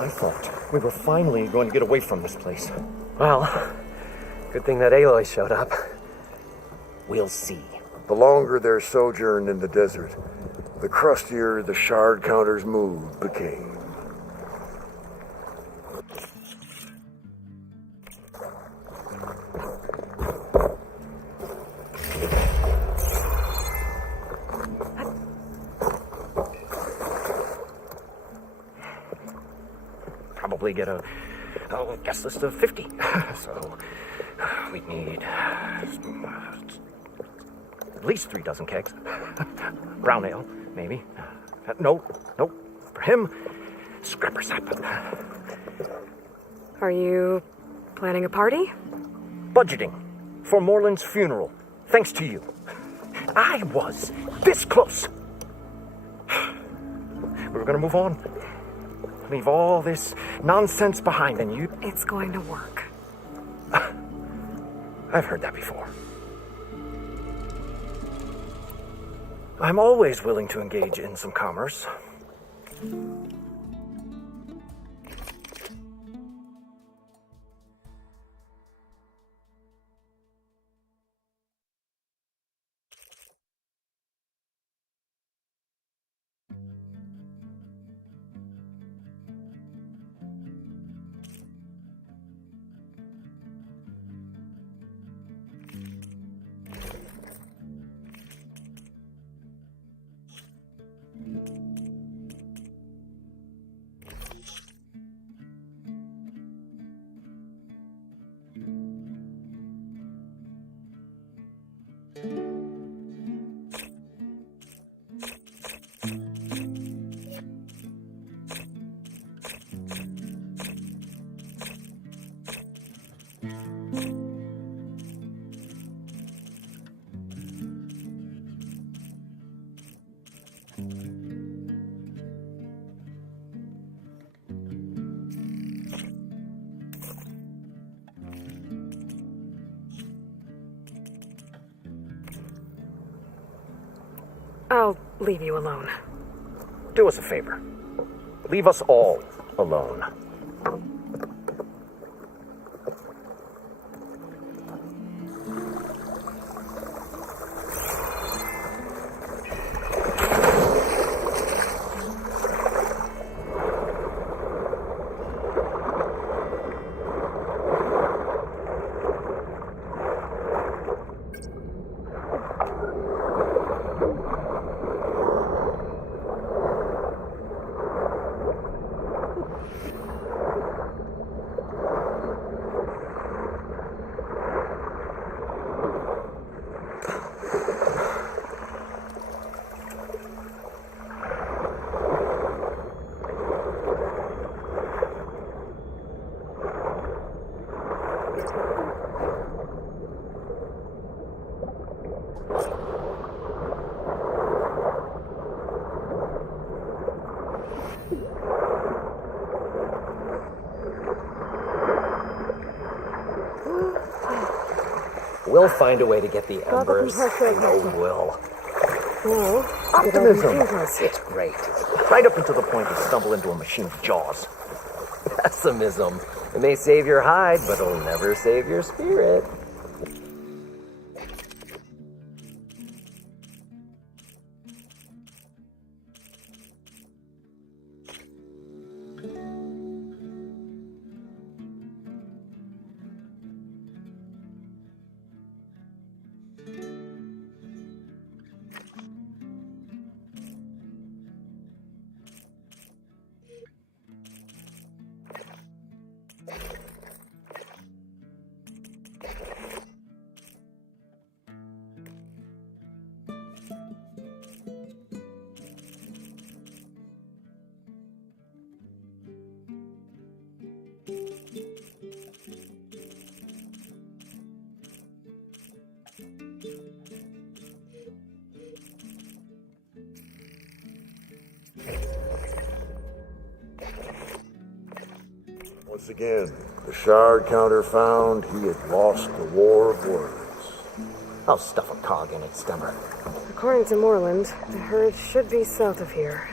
I thought we were finally going to get away from this place. Well, good thing that Aloy showed up. We'll see. The longer their sojourn in the desert, the crustier the shard counter's mood became. Probably get a guest list of 50. So we need at least 3 dozen kegs. Brown ale, maybe. No. For him, scrapper sap. Are you planning a party? Budgeting for Moreland's funeral, thanks to you. I was this close. We were gonna move on. Leave all this nonsense behind, and you... It's going to work. I've heard that before. I'm always willing to engage in some commerce. I'll leave you alone. Do us a favor. Leave us all alone. We'll find a way to get the embers. Oh, will. No. Optimism. It's great. Right up until the point you stumble into a machine's jaws. Pessimism. It may save your hide, but it'll never save your spirit. Once again, the shard counter found he had lost the war of words. I'll stuff a cog in its stomach. According to Moreland, the herd should be south of here.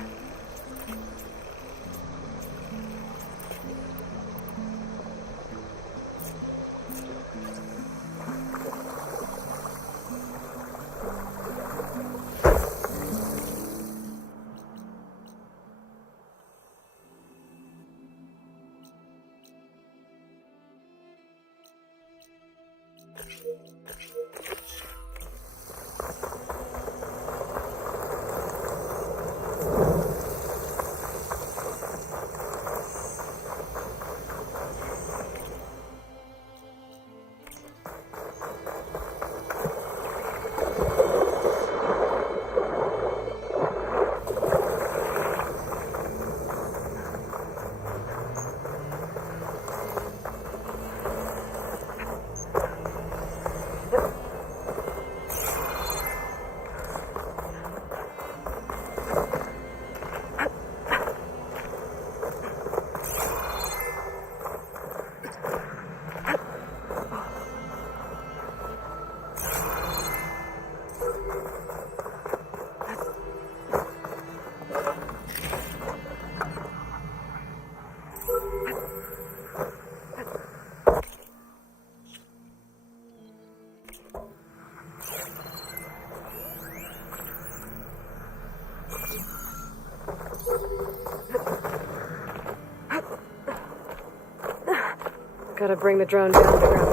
Gotta bring the drone down to the ground.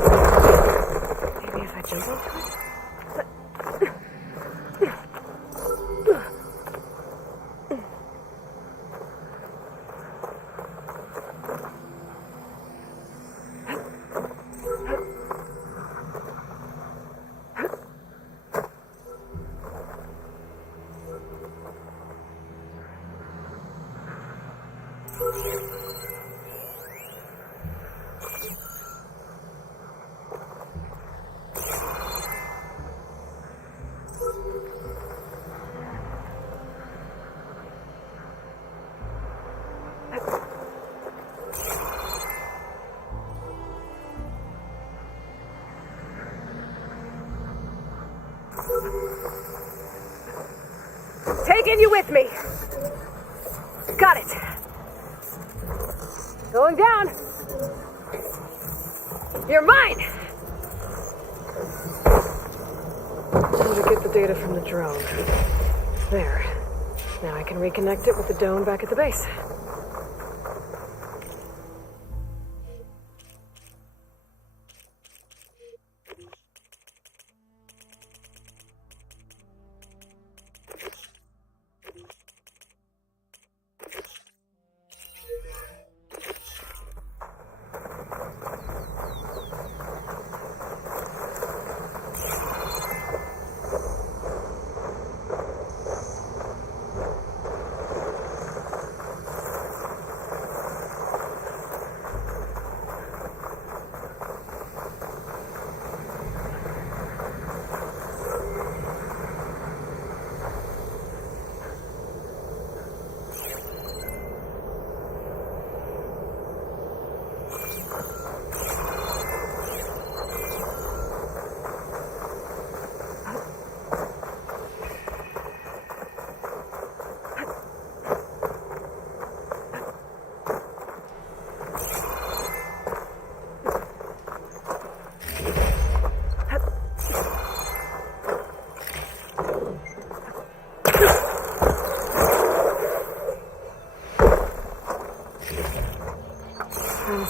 Maybe if I jump onto it? Taking you with me. Got it. Going down. You're mine. Time to get the data from the drone. There. Now I can reconnect it with the dome back at the base.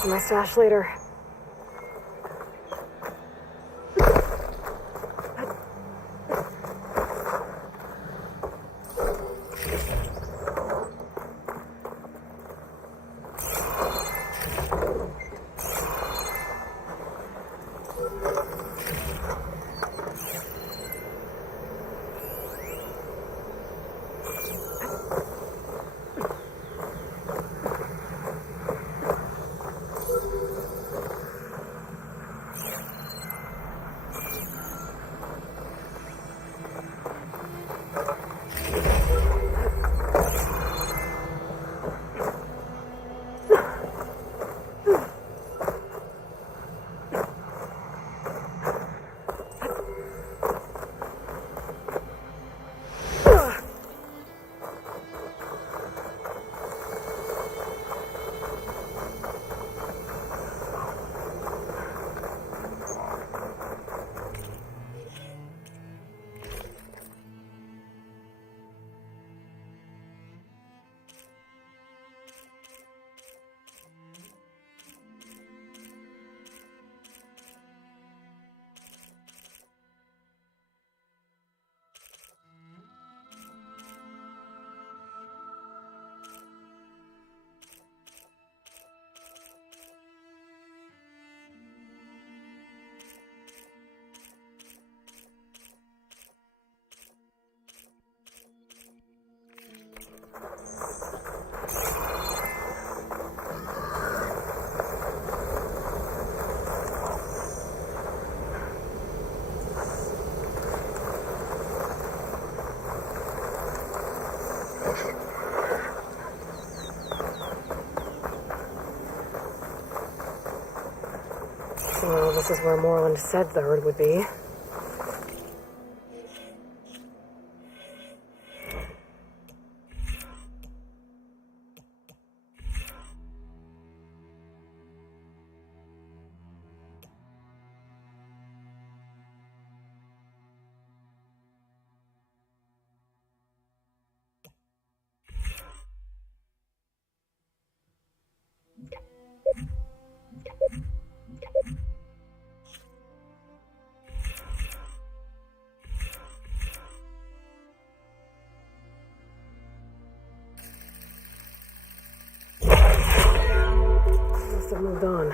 My stash later. This is where Moreland said the herd would be. Must have moved on.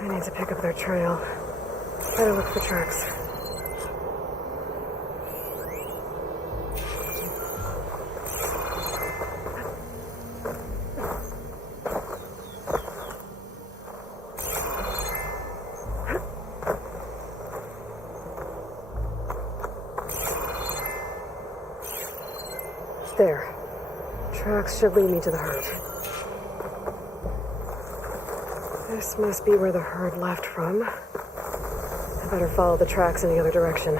I need to pick up their trail. Better look for tracks. There. Tracks should lead me to the herd. This must be where the herd left from. I better follow the tracks in the other direction.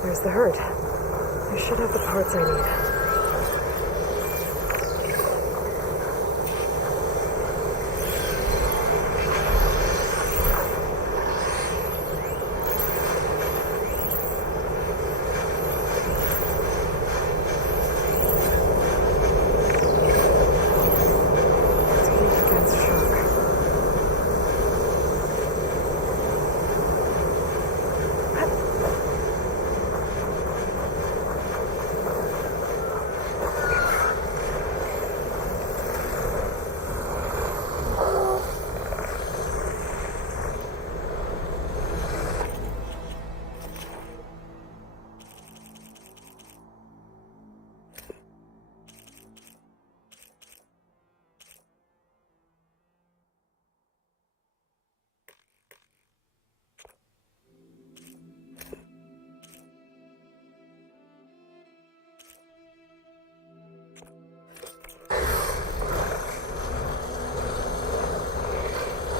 There's the herd. I should have the parts I need.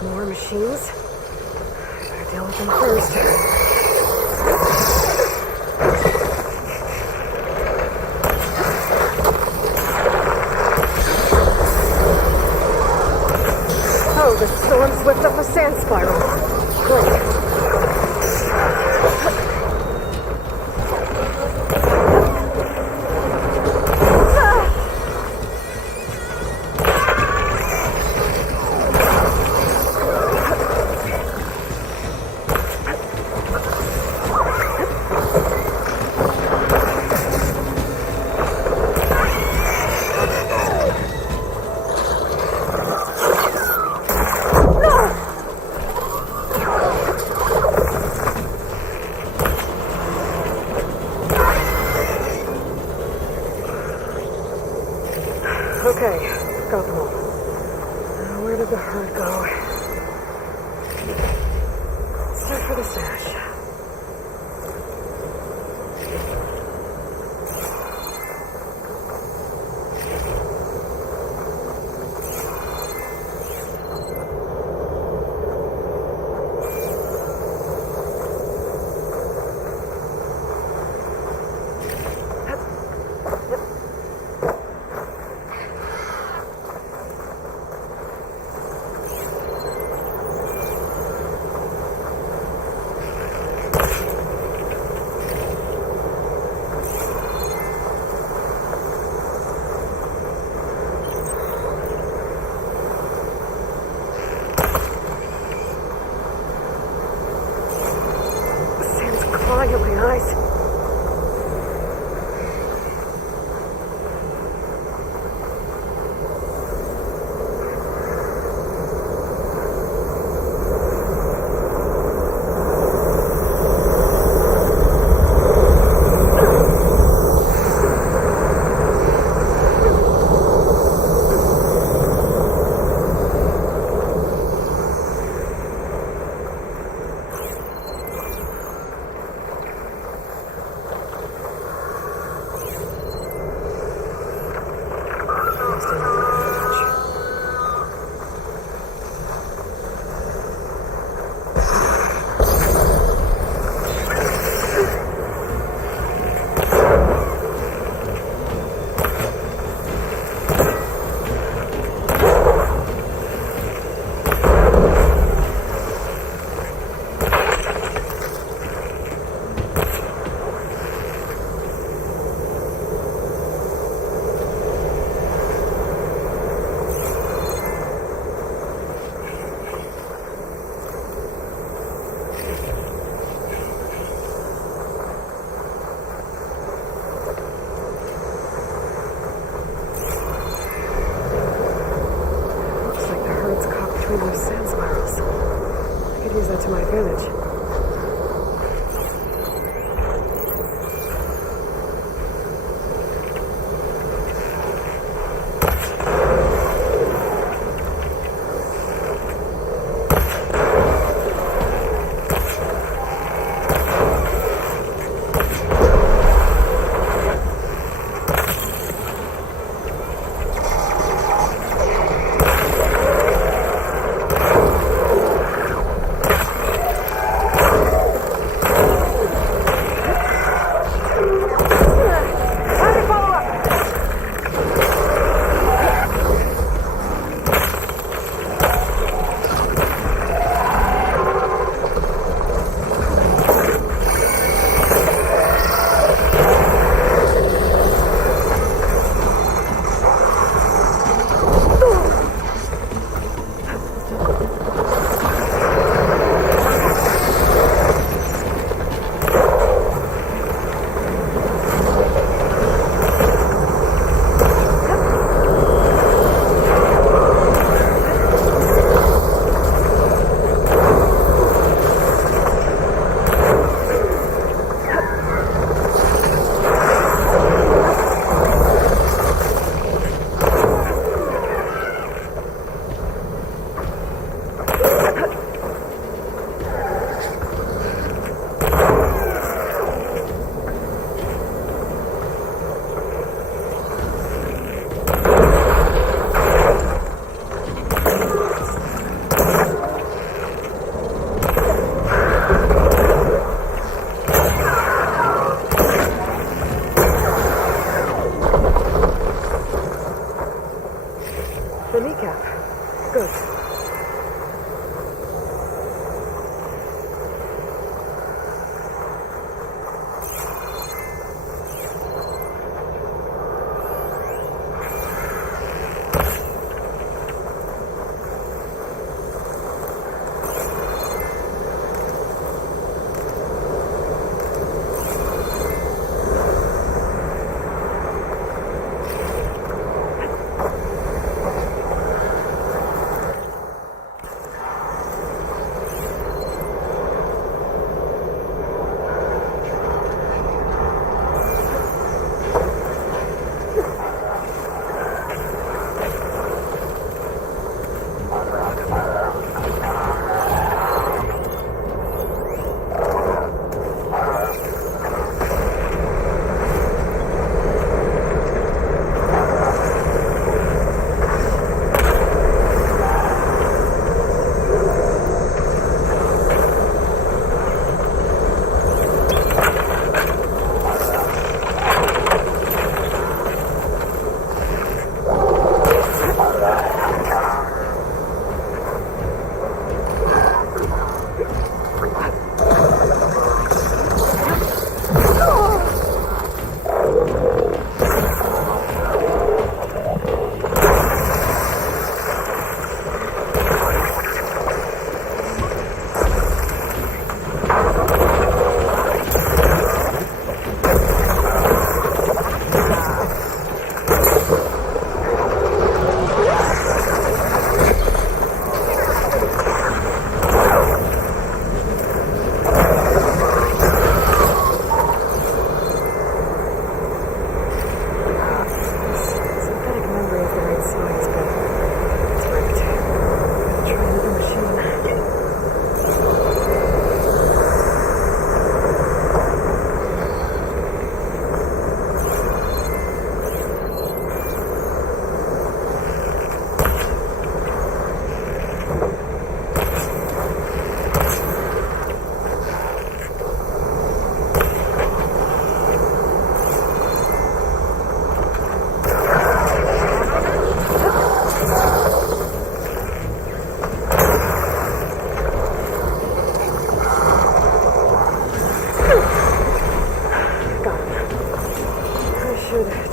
More machines? I better deal with them first. Oh, the storm's whipped up a sand spiral. Great. Okay, got them all. Now, where did the herd go? Start for the stash. Clawing at my eyes. between those sand spirals. I could use that to my advantage. The kneecap. Good.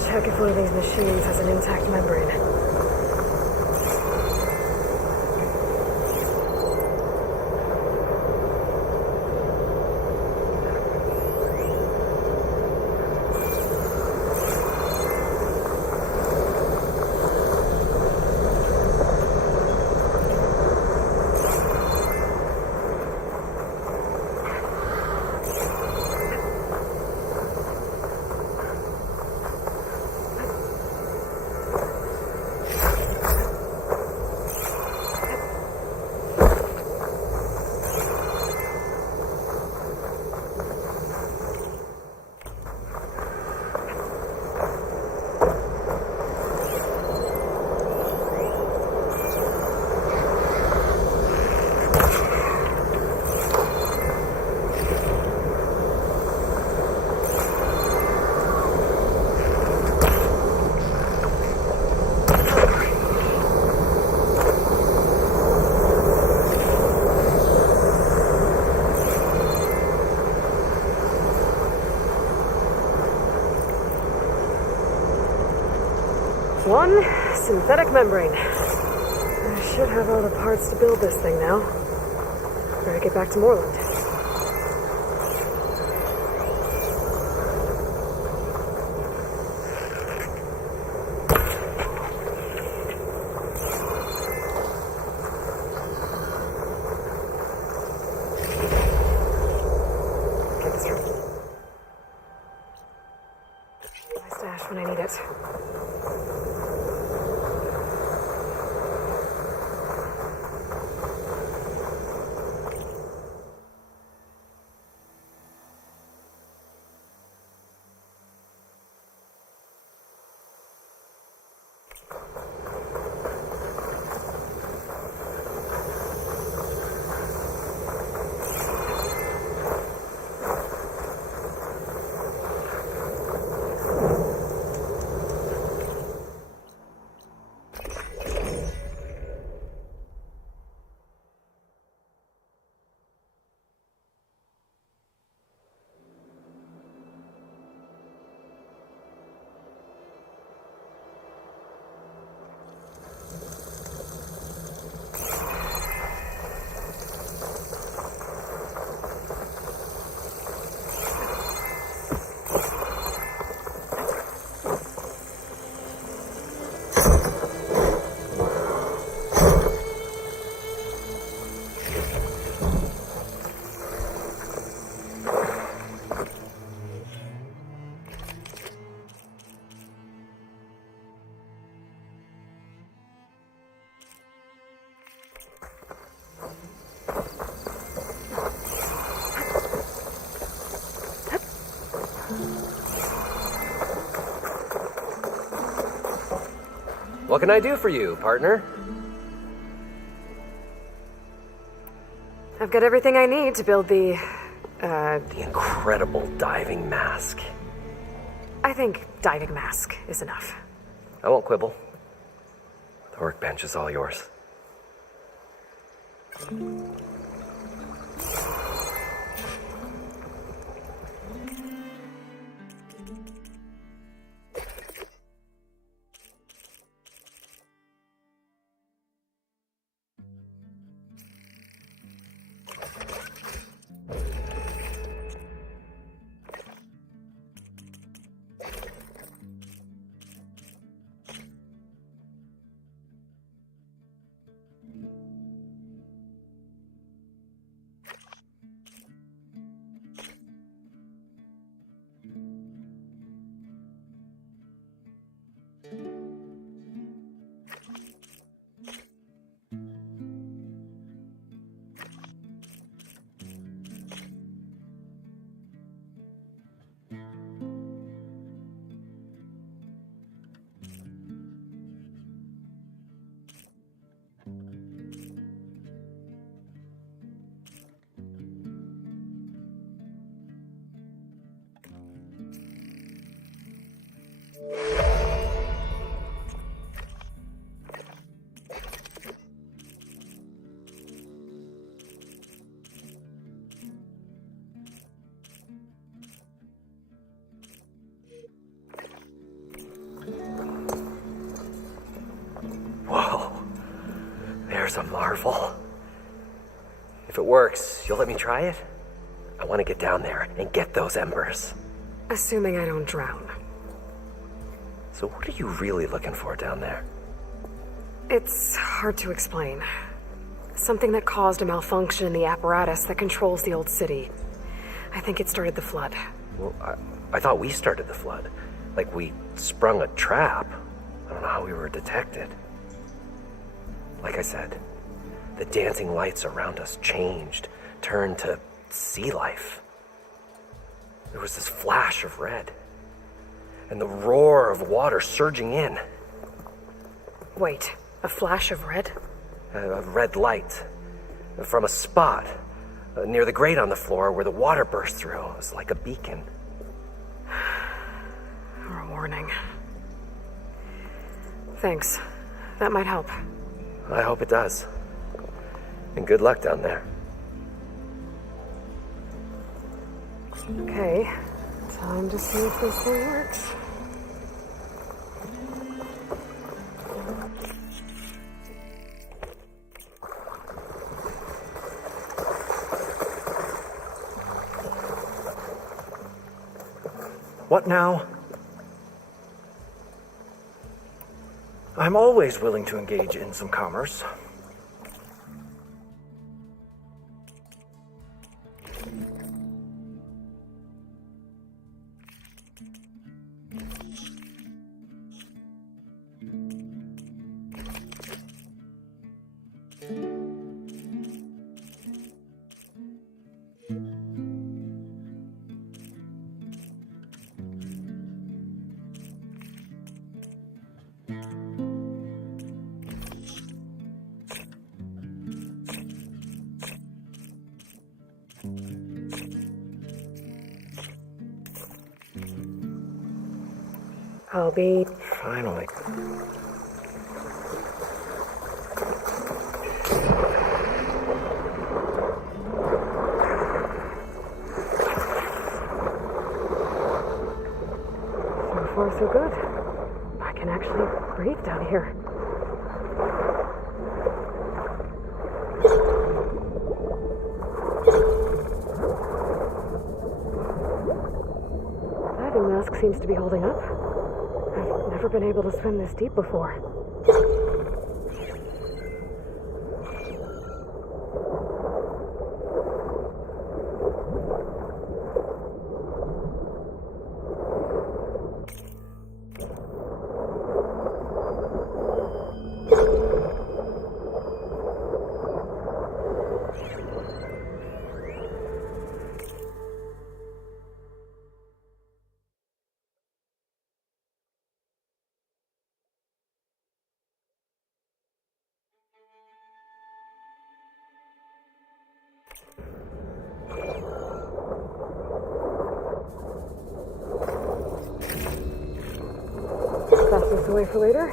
Check if one of these machines has an intact membrane. one, synthetic membrane. I should have all the parts to build this thing now. Better get back to Moreland. Get this from my stash when I need it. What can I do for you, partner? I've got everything I need to build the incredible diving mask. I think diving mask is enough. I won't quibble. The workbench is all yours. There's a marvel. If it works, you'll let me try it? I want to get down there and get those embers. Assuming I don't drown. So what are you really looking for down there? It's hard to explain. Something that caused a malfunction in the apparatus that controls the old city. I think it started the flood. Well, I thought we started the flood. Like we sprung a trap. I don't know how we were detected. Like I said, the dancing lights around us changed, turned to sea life. There was this flash of red, and the roar of water surging in. Wait, a flash of red? A red light from a spot near the grate on the floor where the water burst through. It was like a beacon. Or a warning. Thanks. That might help. I hope it does. And good luck down there. Okay, time to see if this thing works. What now? I'm always willing to engage in some commerce. I'll be... Finally. So far, so good. I can actually breathe down here. Diving mask seems to be holding up. I've never been able to swim this deep before. Fastest away for later.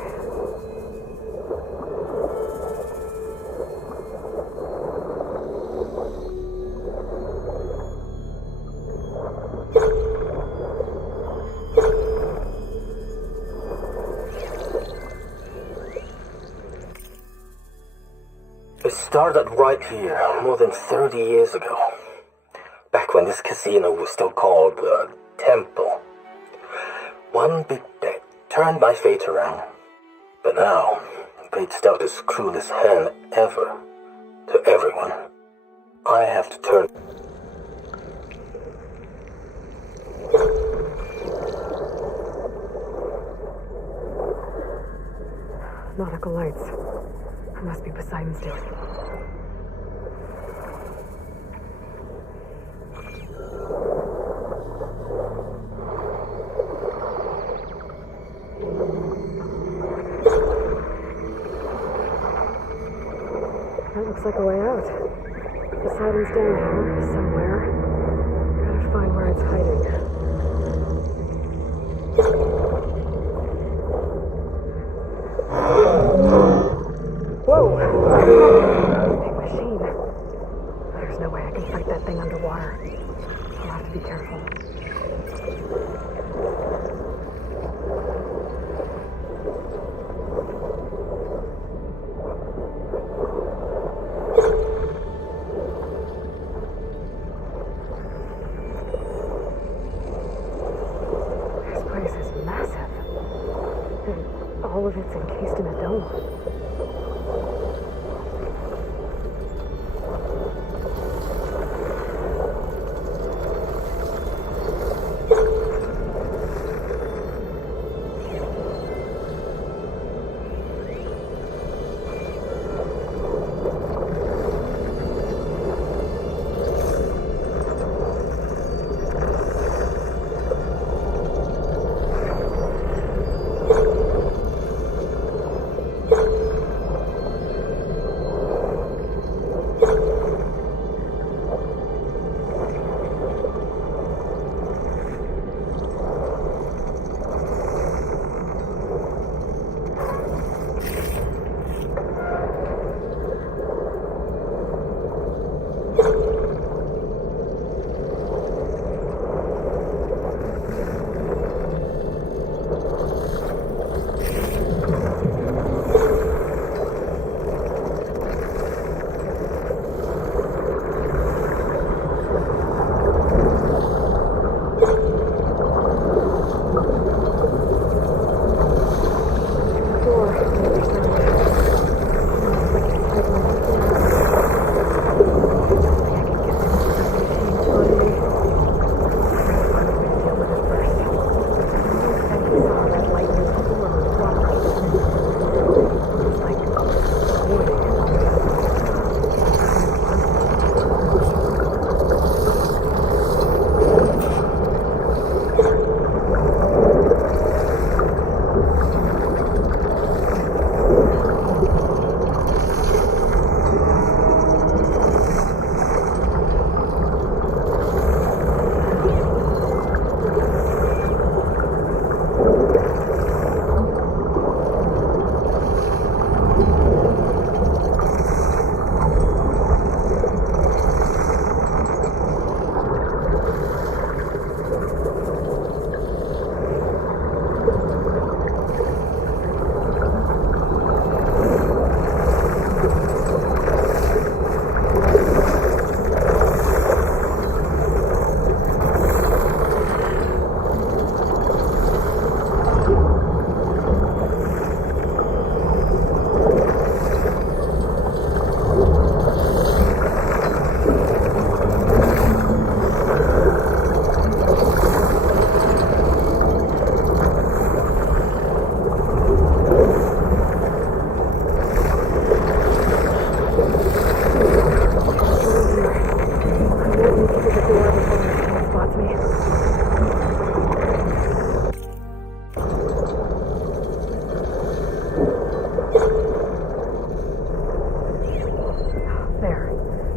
It started right here, more than 30 years ago. Back when this casino was still called the Temple. One big bet turned my fate around. But now, fate's dealt this cruelest hand ever to everyone. I have to turn. Nautical lights. It must be Poseidon's doing. That looks like a way out. Poseidon's down here, somewhere. Gotta find where it's hiding. Whoa! Big machine. There's no way I can fight that thing underwater. I'll have to be careful. This place is massive. And all of it's encased in a dome.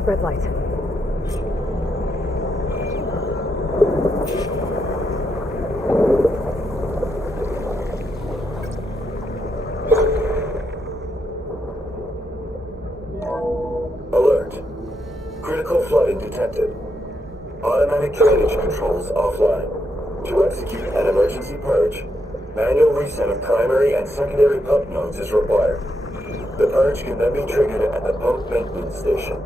Red light. Alert. Critical flooding detected. Automatic drainage controls offline. To execute an emergency purge, manual reset of primary and secondary pump nodes is required. The purge can then be triggered at the pump maintenance station.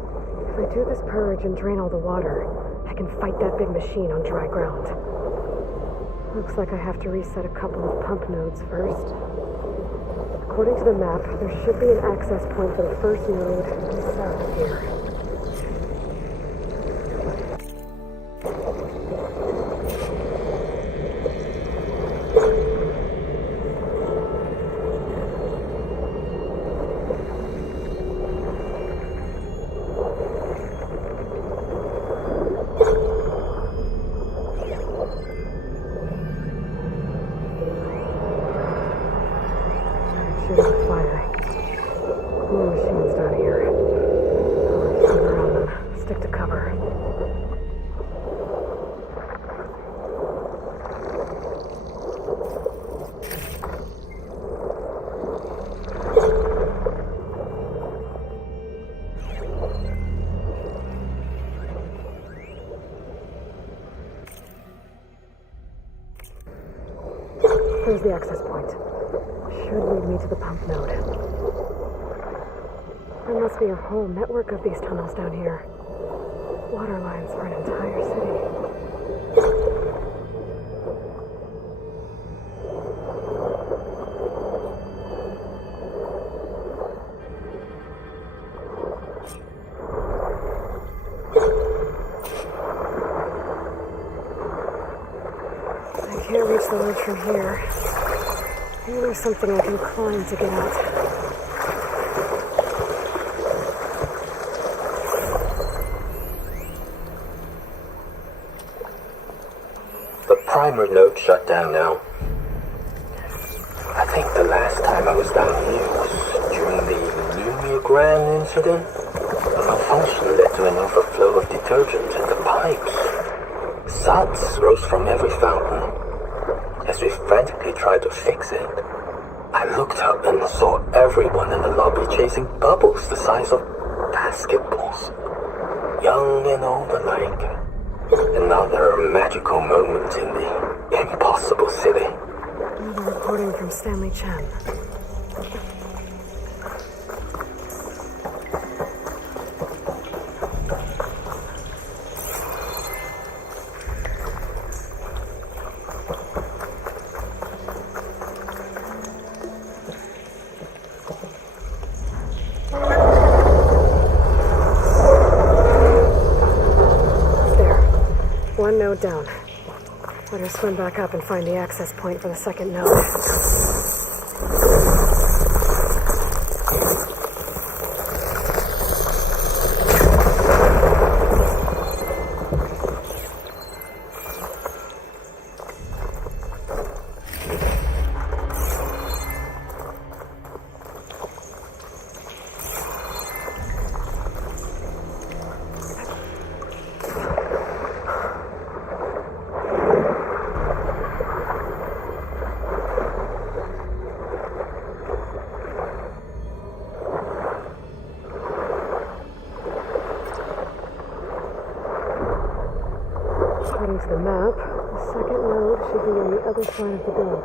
If I do this purge and drain all the water, I can fight that big machine on dry ground. Looks like I have to reset a couple of pump nodes first. According to the map, there should be an access point for the first node south of here. There's the access point. Should lead me to the pump node. There must be a whole network of these tunnels down here. Water lines for an entire city. I can't reach the ledge from here. Maybe there's something I can climb to get out. The primer node shut down now. I think the last time I was down here was during the Lumigran incident. A malfunction led to an overflow of detergent in the pipes. Suds rose from every fountain. As we frantically tried to fix it, I looked up and saw everyone in the lobby chasing bubbles the size of basketballs. Young and old alike. Another magical moment in the impossible city. Another recording from Stanley Chen. One node down. Better swim back up and find the access point for the second node. According to the map, the second node should be on the other side of the dome.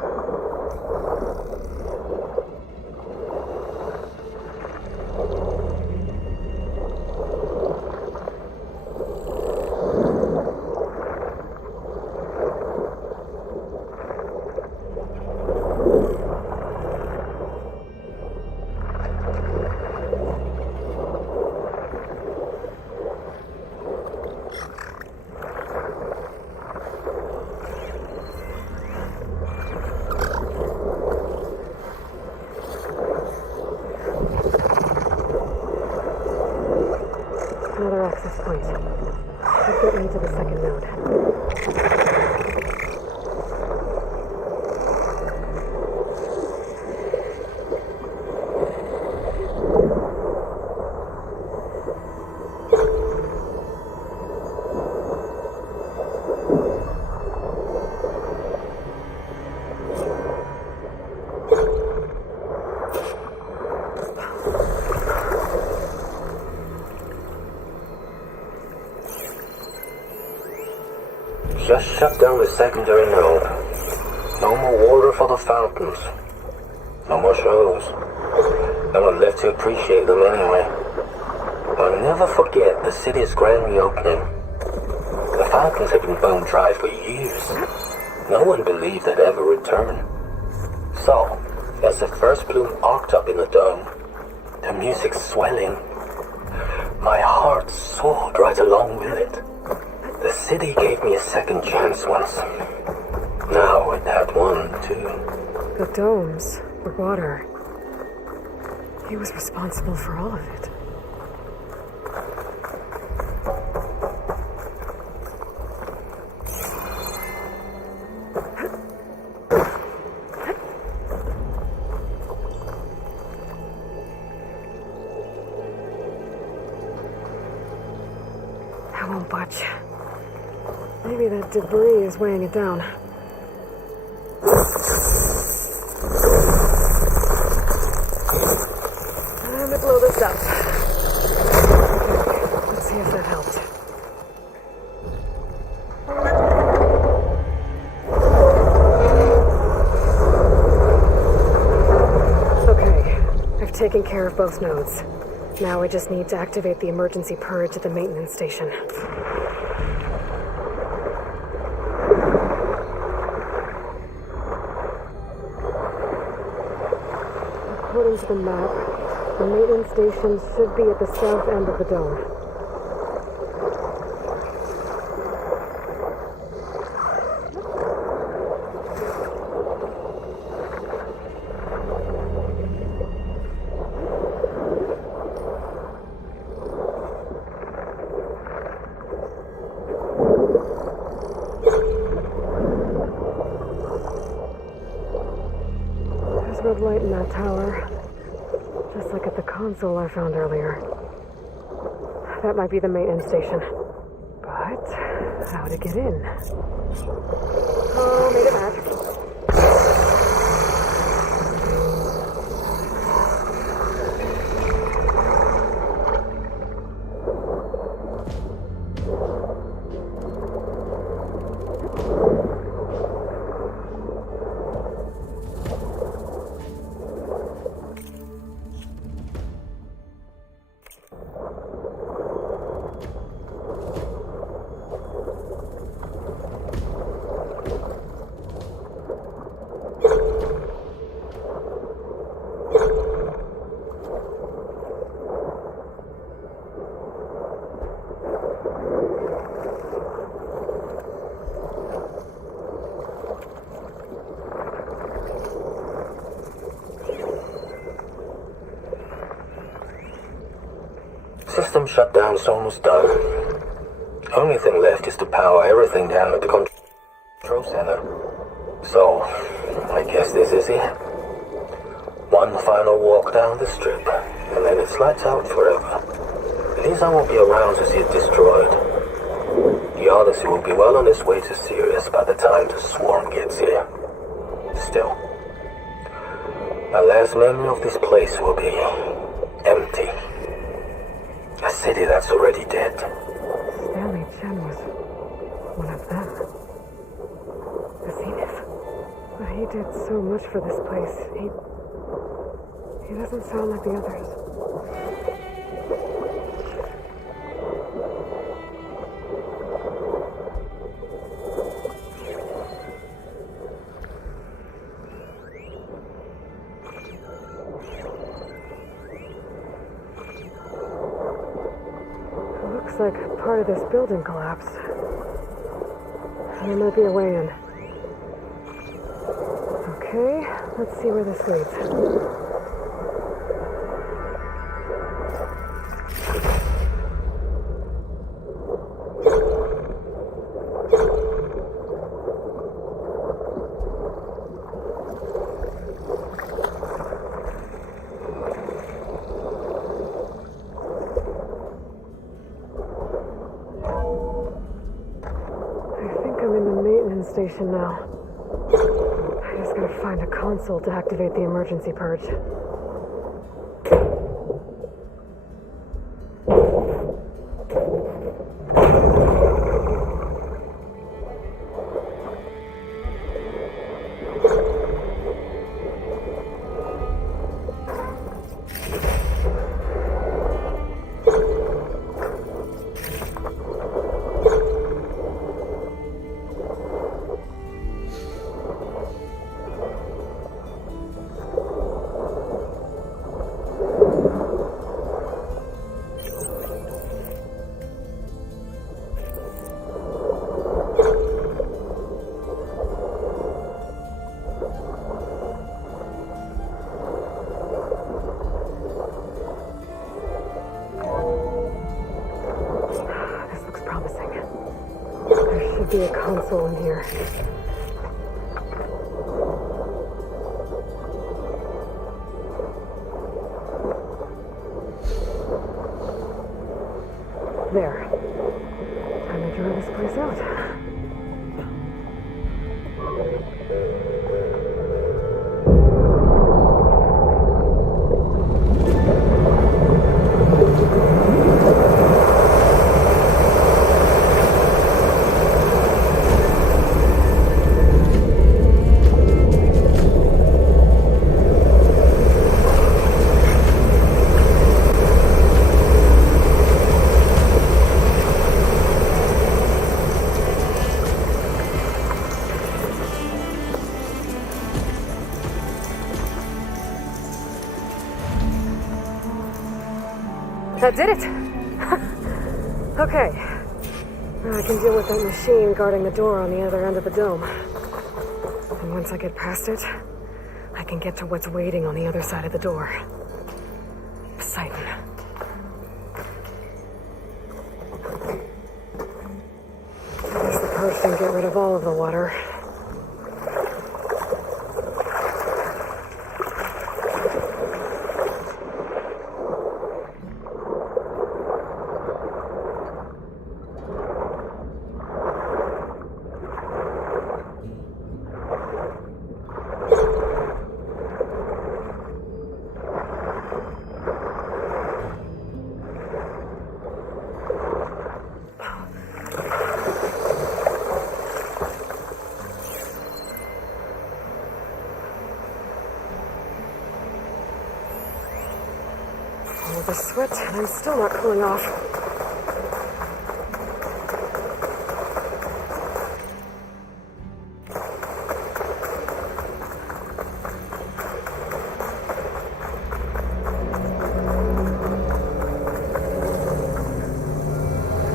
Another access point. Should get me to the second node. just shut down the secondary node. No more water for the fountains. No more shows. No one left to appreciate them anyway. I'll never forget the city's grand reopening. The fountains had been bone dry for years. No one believed they'd ever return. So, as the first bloom arced up in the dome, the music swelling, my heart soared right along with it. The city gave me a second chance once. Now it had one, too. The domes, the water. He was responsible for all of it. I won't budge. Maybe that debris is weighing it down. Time to blow this up. Okay, let's see if that helped. Okay, I've taken care of both nodes. Now I just need to activate the emergency purge at the maintenance station. According to the map, the maintenance station should be at the south end of the dome. There's red light in that tower. Just like at the console I found earlier. That might be the maintenance station. But how to get in? Oh, made it back. System shutdown's almost done. Only thing left is to power everything down at the control center. So, I guess this is it. One final walk down the strip, and then it's lights out forever. At least I won't be around to see it destroyed. The Odyssey will be well on its way to Sirius by the time the swarm gets here. Still, my last memory of this place will be empty. A city that's already dead. Stanley Chen was one of them. The Zenith. But he did so much for this place. He doesn't sound like the others. Looks like part of this building collapsed. There might be a way in. Okay, let's see where this leads. Station now. I just gotta find a console to activate the emergency purge. be a console in here. There. Time to draw this place out. That did it! Okay. Now I can deal with that machine guarding the door on the other end of the dome. And once I get past it, I can get to what's waiting on the other side of the door. Poseidon. I guess the purge didn't get rid of all of the water. All the sweat, and I'm still not cooling off.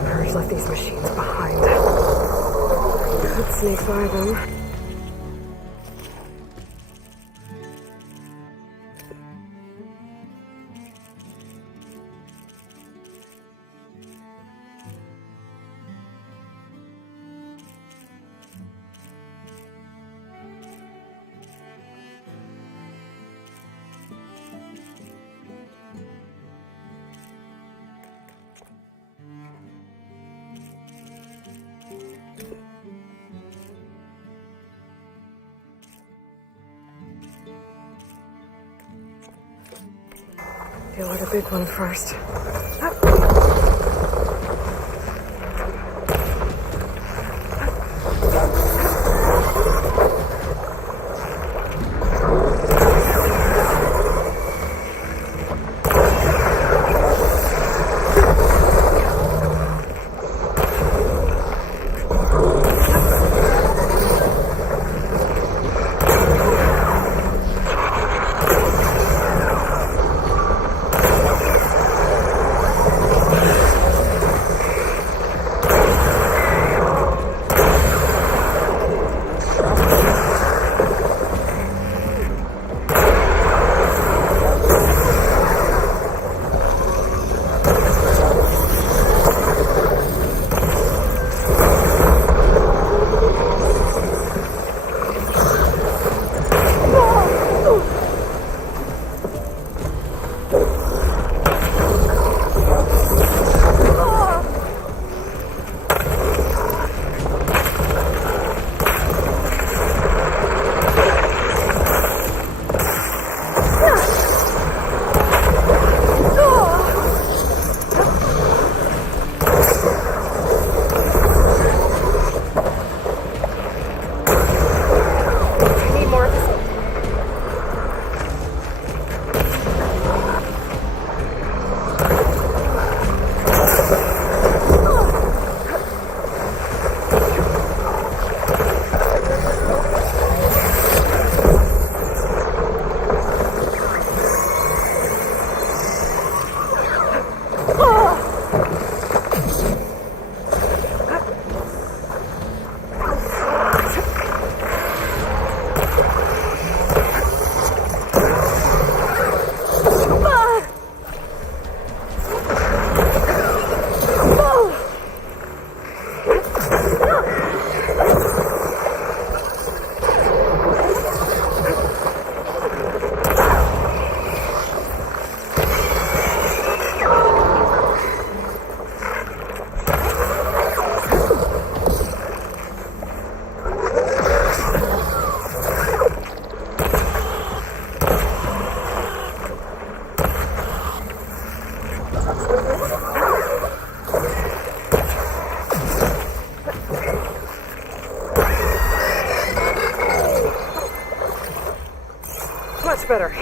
Purge left these machines behind. Could sneak by them. Deal with the big one first. better.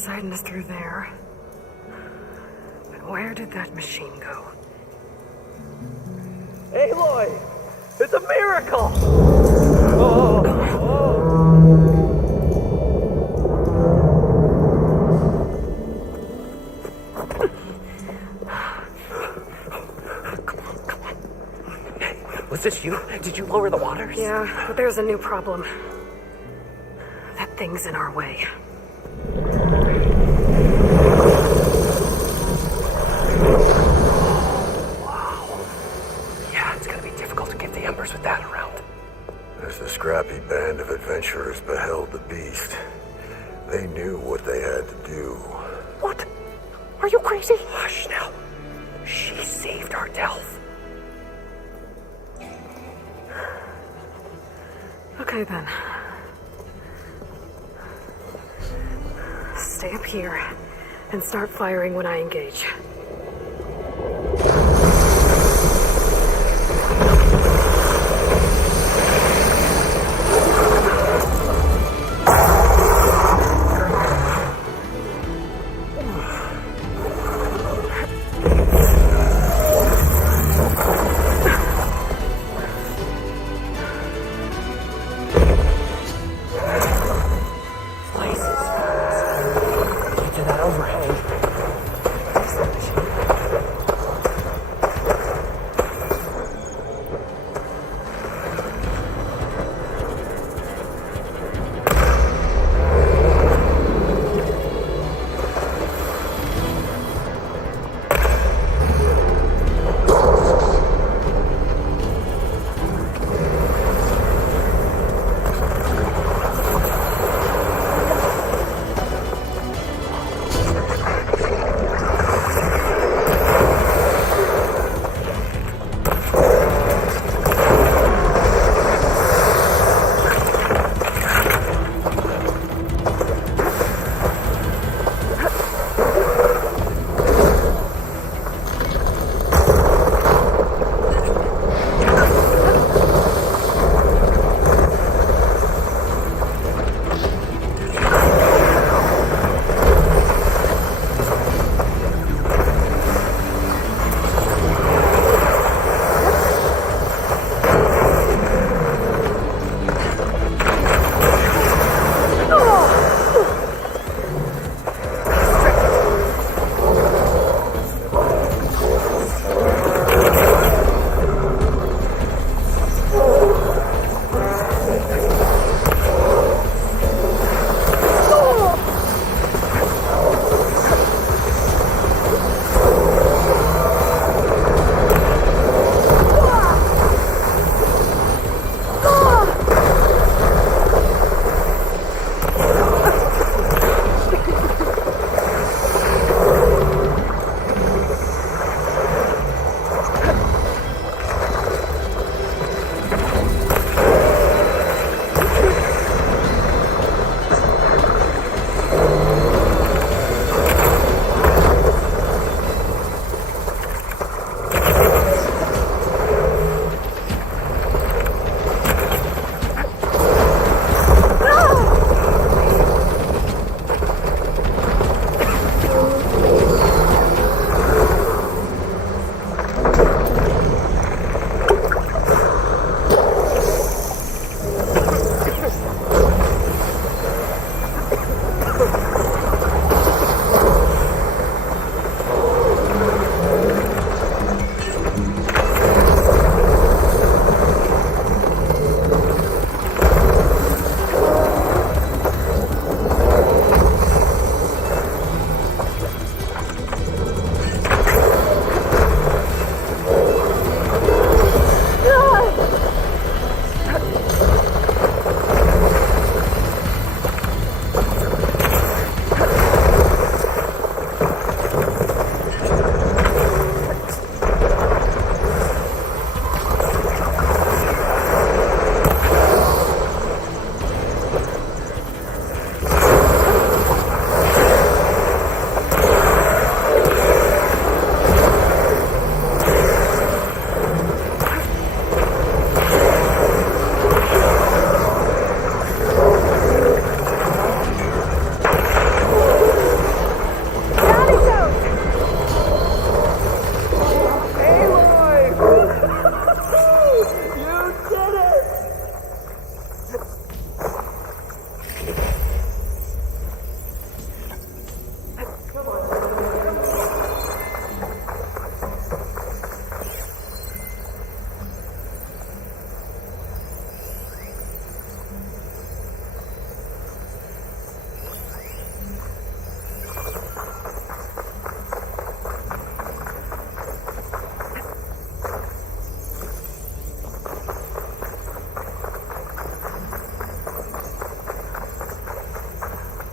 Poseidon is through there. But where did that machine go? Aloy! It's a miracle! Oh, Come on. Hey, was this you? Did you lower the waters? Yeah, but there's a new problem. That thing's in our way. With that around. As the scrappy band of adventurers beheld the beast, they knew what they had to do. What? Are you crazy? Hush now. She saved our Delph. Okay then. Stay up here and start firing when I engage.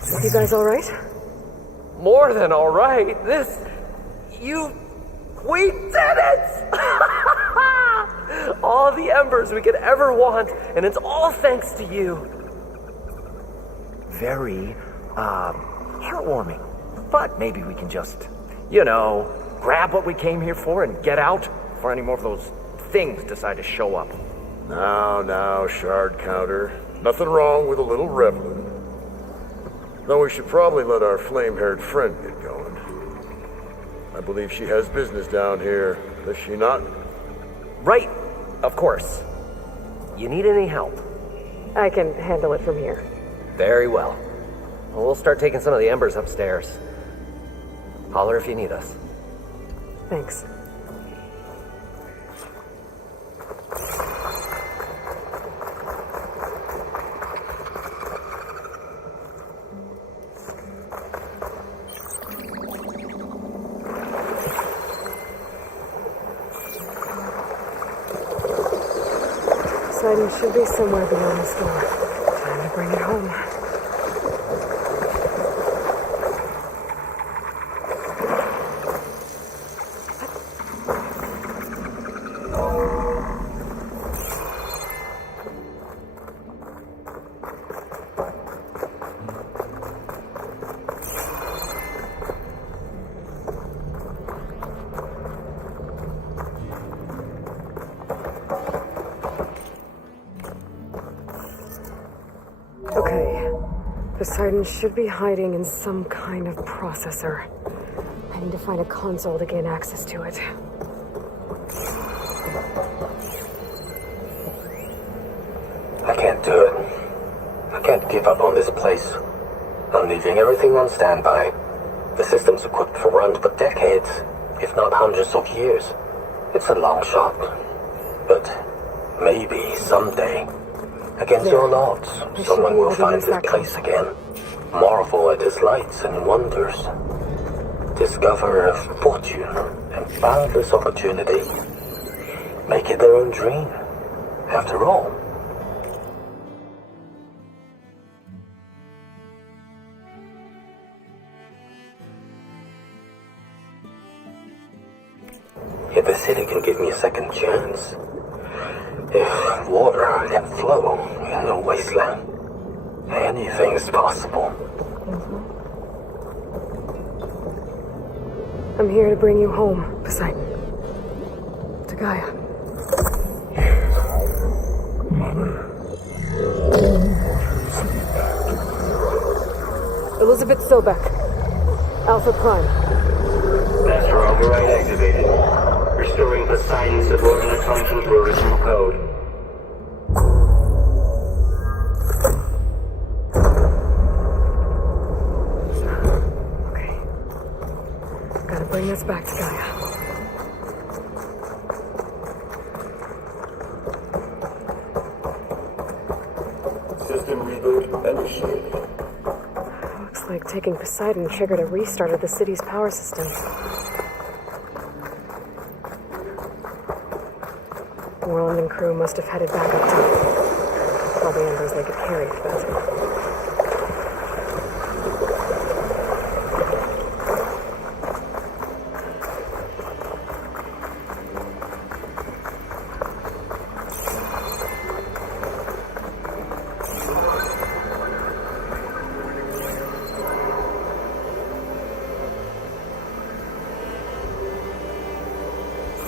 You guys alright? More than all right. We did it! All the embers we could ever want, and it's all thanks to you. Very, heartwarming. But maybe we can just, grab what we came here for and get out before any more of those things decide to show up. Now, shard counter. Nothing wrong with a little reveling. Though we should probably let our flame-haired friend get going. I believe she has business down here, does she not? Right, of course. You need any help? I can handle it from here. Very well. We'll start taking some of the embers upstairs. Holler if you need us. Thanks. Poseidon should be somewhere beyond the storm. Time to bring it home. Okay. Poseidon should be hiding in some kind of processor. I need to find a console to gain access to it. I can't do it. I can't give up on this place. I'm leaving everything on standby. The system's equipped for runs for decades, if not hundreds of years. It's a long shot. But maybe someday, against your odds, someone will find this place again. Marvel at its lights and wonders. Discover a fortune and boundless opportunity. Make it their own dream. After all. If the city can give me a second chance, if water can flow in a wasteland, anything's possible. I'm here to bring you home, Poseidon. To Gaia. Mother. Elizabeth Sobek. Alpha Prime. Master override activated. Restoring Poseidon's subordinate function to original code. Okay. Gotta bring this back to Gaia. System reboot initiated. Looks like taking Poseidon triggered a restart of the city's power system. Worland and crew must have headed back up top. All the embers they could carry for that.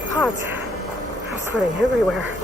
Hot. I'm sweating everywhere.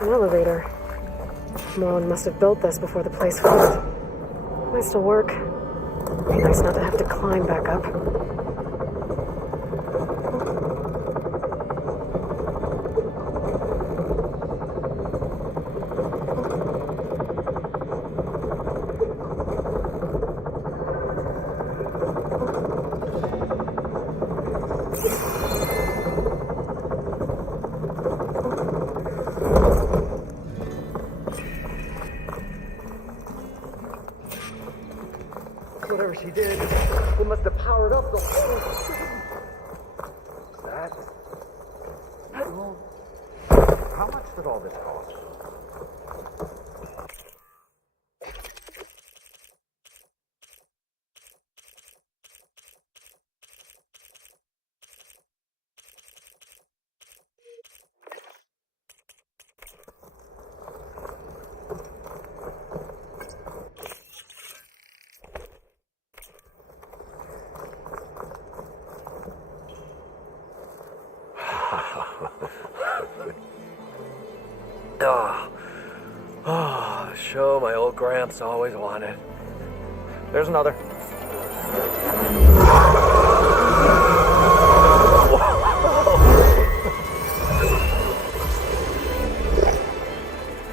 An elevator. Moreland must have built this before the place flooded. Might still work. Be nice not to have to climb back up. Whatever she did, it must have powered up the whole thing. That? Well, how much did all this cost? Show my old Gramps always wanted. There's another.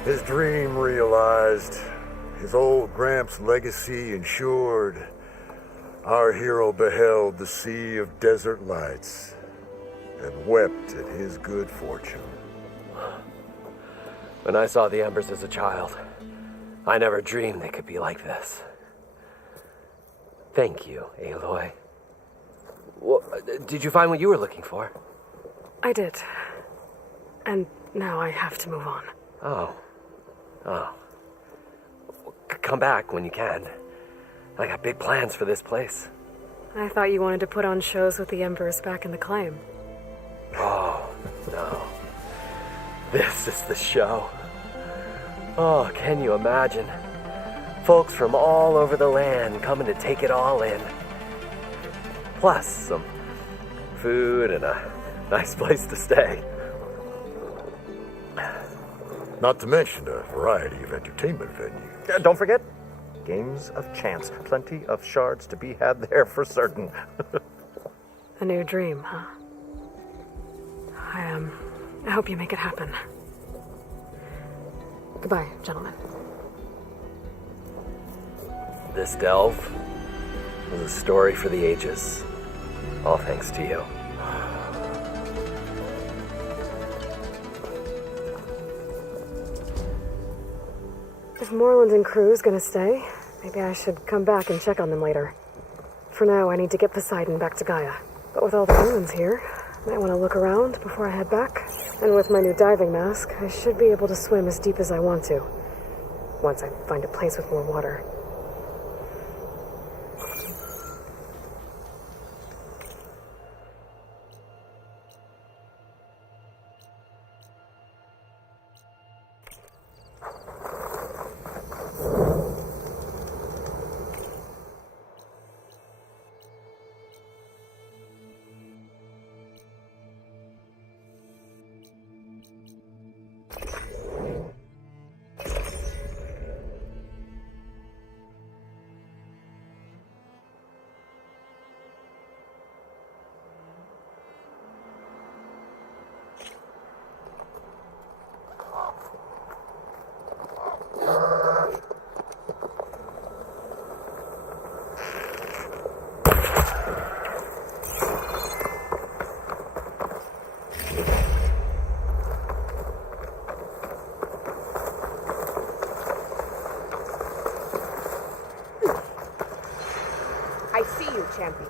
His dream realized. His old Gramps' legacy ensured. Our hero beheld the sea of desert lights and wept at his good fortune. When I saw the embers as a child, I never dreamed they could be like this. Thank you, Aloy. Well, did you find what you were looking for? I did. And now I have to move on. Oh. Come back when you can. I got big plans for this place. I thought you wanted to put on shows with the Embers back in the claim. Oh, no. This is the show. Oh, can you imagine? Folks from all over the land coming to take it all in. Plus some food and a nice place to stay. Not to mention a variety of entertainment venues. Don't forget, games of chance. Plenty of shards to be had there for certain. A new dream, huh? I hope you make it happen. Goodbye, gentlemen. This delve was a story for the ages. All thanks to you. If Moreland and crew's gonna stay, maybe I should come back and check on them later. For now, I need to get Poseidon back to Gaia. But with all the humans here, I might want to look around before I head back. And with my new diving mask, I should be able to swim as deep as I want to. Once I find a place with more water. I see you, champion.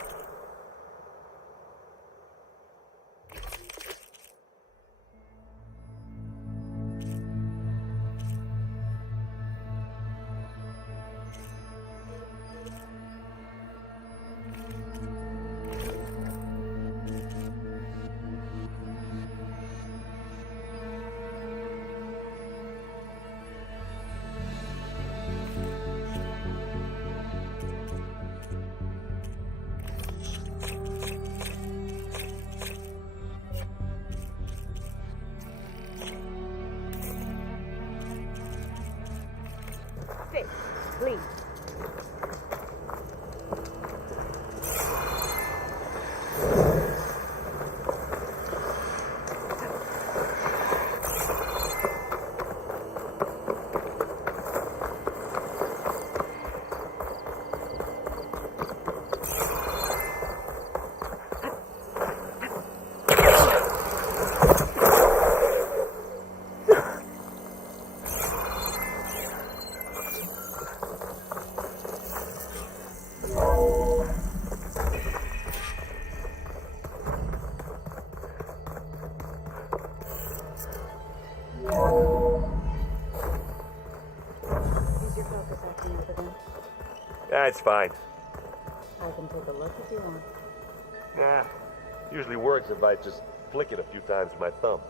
Stay, please. Yeah, it's fine. I can take a look if you want. Nah, usually works if I just flick it a few times with my thumb.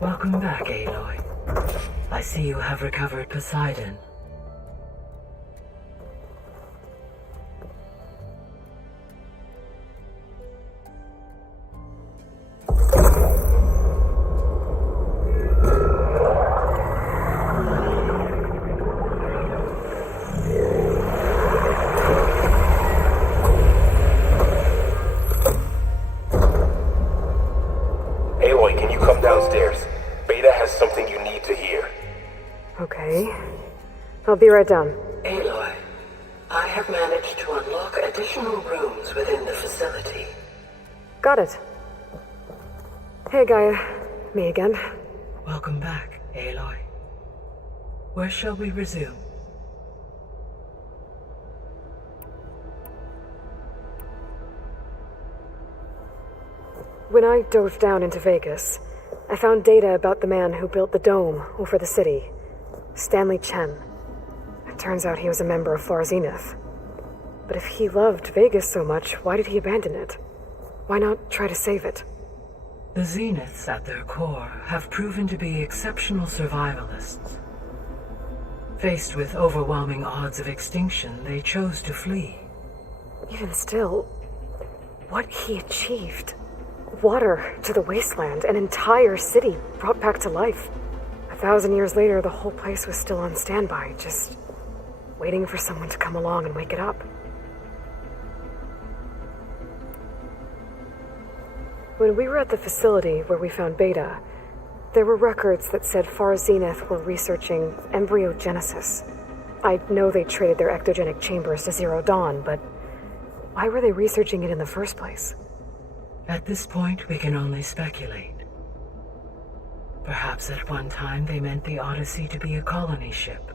Welcome back, Aloy. I see you have recovered Poseidon. Aloy, can you come downstairs? Beta has something you need to hear. Okay. I'll be right down. Aloy, I have managed to unlock additional rooms within the facility. Got it. Hey, Gaia. Me again. Welcome back, Aloy. Where shall we resume? When I dove down into Vegas, I found data about the man who built the dome over the city, Stanley Chen. It turns out he was a member of Far Zenith. But if he loved Vegas so much, why did he abandon it? Why not try to save it? The Zeniths at their core have proven to be exceptional survivalists. Faced with overwhelming odds of extinction, they chose to flee. Even still, what he achieved. Water to the wasteland, an entire city brought back to life. 1,000 years later, the whole place was still on standby, just waiting for someone to come along and wake it up. When we were at the facility where we found Beta, there were records that said Far Zenith were researching embryogenesis. I know they traded their ectogenic chambers to Zero Dawn, but why were they researching it in the first place? At this point, we can only speculate. Perhaps at one time they meant the Odyssey to be a colony ship,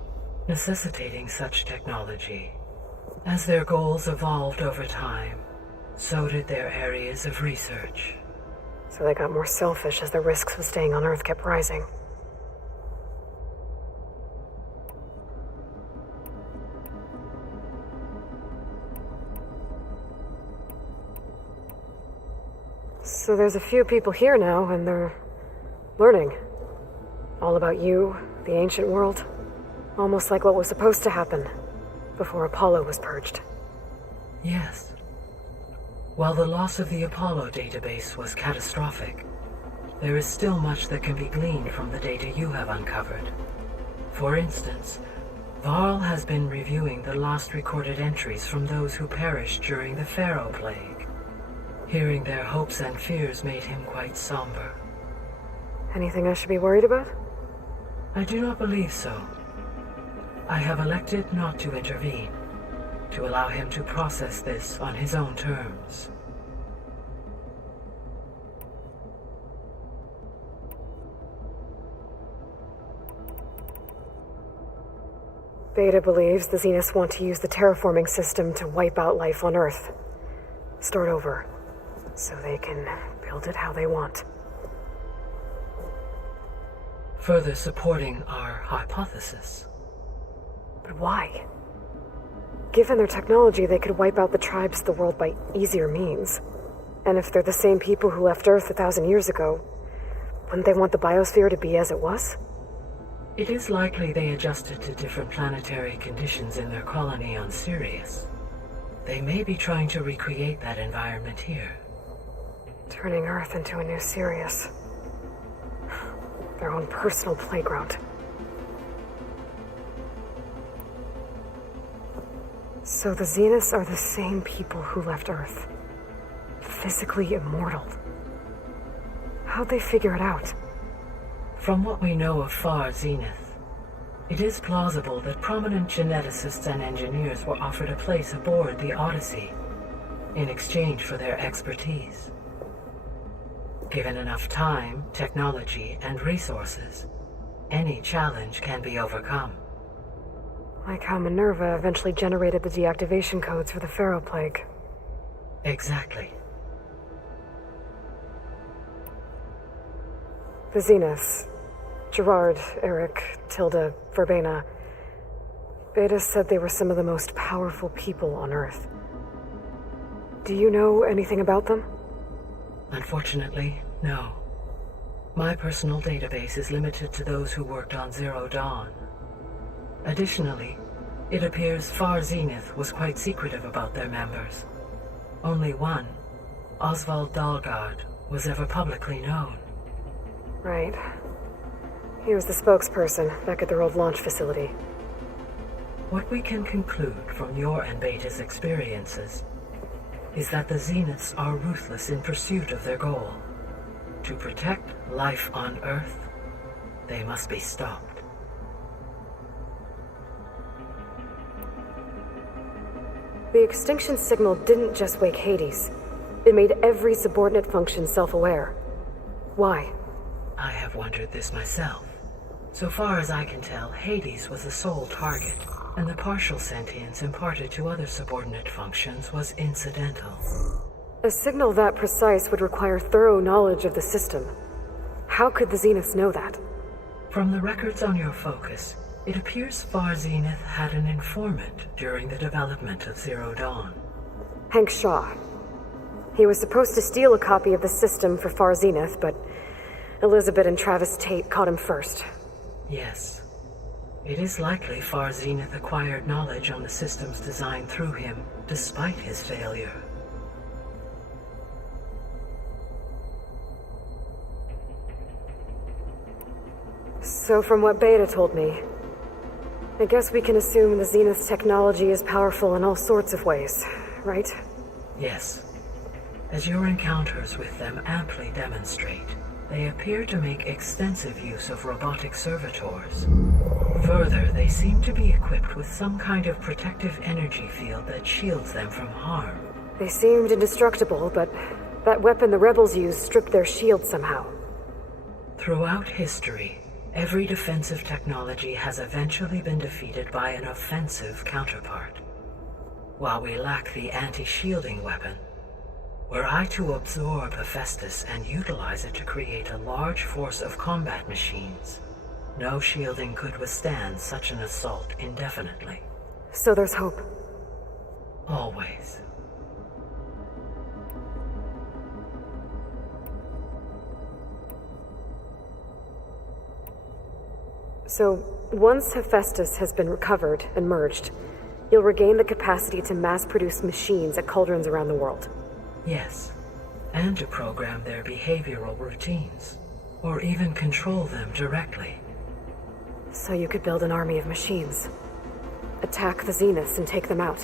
necessitating such technology. As their goals evolved over time, so did their areas of research. So they got more selfish as the risks of staying on Earth kept rising. So there's a few people here now, and they're learning. All about you, the ancient world. Almost like what was supposed to happen before Apollo was purged. Yes. While the loss of the Apollo database was catastrophic, there is still much that can be gleaned from the data you have uncovered. For instance, Varl has been reviewing the last recorded entries from those who perished during the Pharaoh Plague. Hearing their hopes and fears made him quite somber. Anything I should be worried about? I do not believe so. I have elected not to intervene, to allow him to process this on his own terms. Beta believes the Zeniths want to use the terraforming system to wipe out life on Earth. Start over, so they can build it how they want. Further supporting our hypothesis. But why? Given their technology, they could wipe out the tribes of the world by easier means. And if they're the same people who left Earth 1,000 years ago, wouldn't they want the biosphere to be as it was? It is likely they adjusted to different planetary conditions in their colony on Sirius. They may be trying to recreate that environment here. Turning Earth into a new Sirius. Their own personal playground. So the Zeniths are the same people who left Earth. Physically immortal. How'd they figure it out? From what we know of Far Zenith, it is plausible that prominent geneticists and engineers were offered a place aboard the Odyssey in exchange for their expertise. Given enough time, technology, and resources, any challenge can be overcome. Like how Minerva eventually generated the deactivation codes for the Pharaoh Plague. Exactly. The Zeniths. Gerard, Eric, Tilda, Verbena. Beta said they were some of the most powerful people on Earth. Do you know anything about them? Unfortunately, no. My personal database is limited to those who worked on Zero Dawn. Additionally, it appears Far Zenith was quite secretive about their members. Only one, Oswald Dahlgard, was ever publicly known. Right. He was the spokesperson back at their old launch facility. What we can conclude from your and Beta's experiences is that the Zeniths are ruthless in pursuit of their goal. To protect life on Earth, they must be stopped. The extinction signal didn't just wake Hades. It made every subordinate function self-aware. Why? I have wondered this myself. So far as I can tell, Hades was the sole target, and the partial sentience imparted to other subordinate functions was incidental. A signal that precise would require thorough knowledge of the system. How could the Zeniths know that? From the records on your focus, it appears Far Zenith had an informant during the development of Zero Dawn. Hank Shaw. He was supposed to steal a copy of the system for Far Zenith, but Elizabeth and Travis Tate caught him first. Yes. It is likely Far Zenith acquired knowledge on the systems designed through him, despite his failure. So from what Beta told me, I guess we can assume the Zenith's technology is powerful in all sorts of ways, right? Yes. As your encounters with them amply demonstrate, they appear to make extensive use of robotic servitors. Further, they seem to be equipped with some kind of protective energy field that shields them from harm. They seemed indestructible, but that weapon the rebels used stripped their shield somehow. Throughout history, every defensive technology has eventually been defeated by an offensive counterpart. While we lack the anti-shielding weapon, were I to absorb Hephaestus and utilize it to create a large force of combat machines, no shielding could withstand such an assault indefinitely. So there's hope. Always. So, once Hephaestus has been recovered and merged, you'll regain the capacity to mass-produce machines at cauldrons around the world. Yes, and to program their behavioral routines, or even control them directly. So you could build an army of machines. Attack the Zeniths and take them out.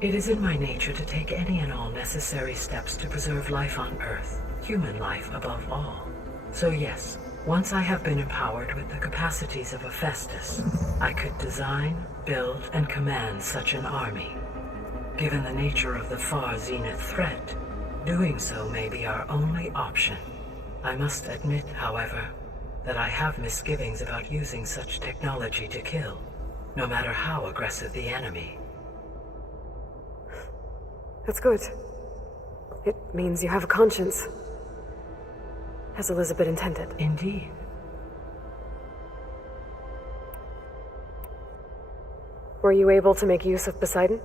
It is in my nature to take any and all necessary steps to preserve life on Earth, human life above all. So yes, once I have been empowered with the capacities of Hephaestus, I could design, build, and command such an army. Given the nature of the Far Zenith threat, doing so may be our only option. I must admit, however, that I have misgivings about using such technology to kill, no matter how aggressive the enemy. That's good. It means you have a conscience. As Elizabeth intended. Indeed. Were you able to make use of Poseidon?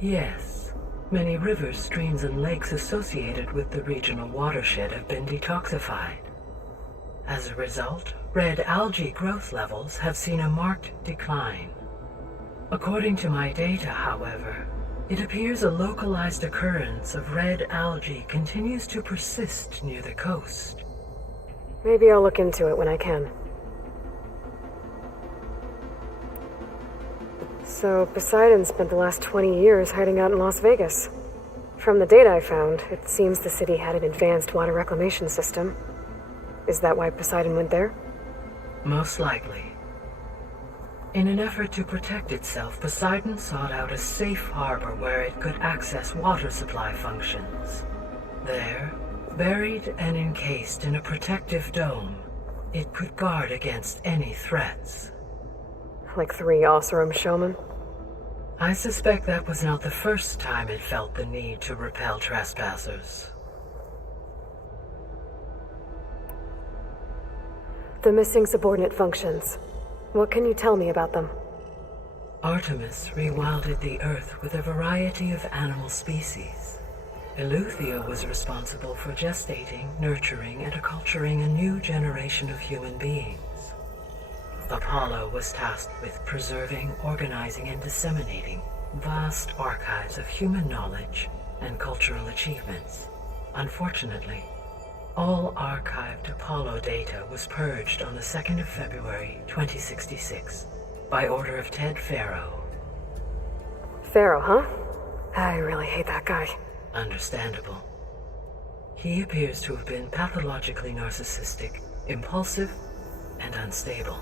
Yes. Many rivers, streams, and lakes associated with the regional watershed have been detoxified. As a result, red algae growth levels have seen a marked decline. According to my data, however, it appears a localized occurrence of red algae continues to persist near the coast. Maybe I'll look into it when I can. So, Poseidon spent the last 20 years hiding out in Las Vegas. From the data I found, it seems the city had an advanced water reclamation system. Is that why Poseidon went there? Most likely. In an effort to protect itself, Poseidon sought out a safe harbor where it could access water supply functions. There, buried and encased in a protective dome, it could guard against any threats. Like 3 Osram showmen? I suspect that was not the first time it felt the need to repel trespassers. The missing subordinate functions. What can you tell me about them? Artemis rewilded the Earth with a variety of animal species. Eleuthia was responsible for gestating, nurturing, and acculturating a new generation of human beings. Apollo was tasked with preserving, organizing, and disseminating vast archives of human knowledge and cultural achievements. Unfortunately, all archived Apollo data was purged on the 2nd of February, 2066, by order of Ted Farrow. Farrow, huh? I really hate that guy. Understandable. He appears to have been pathologically narcissistic, impulsive, and unstable.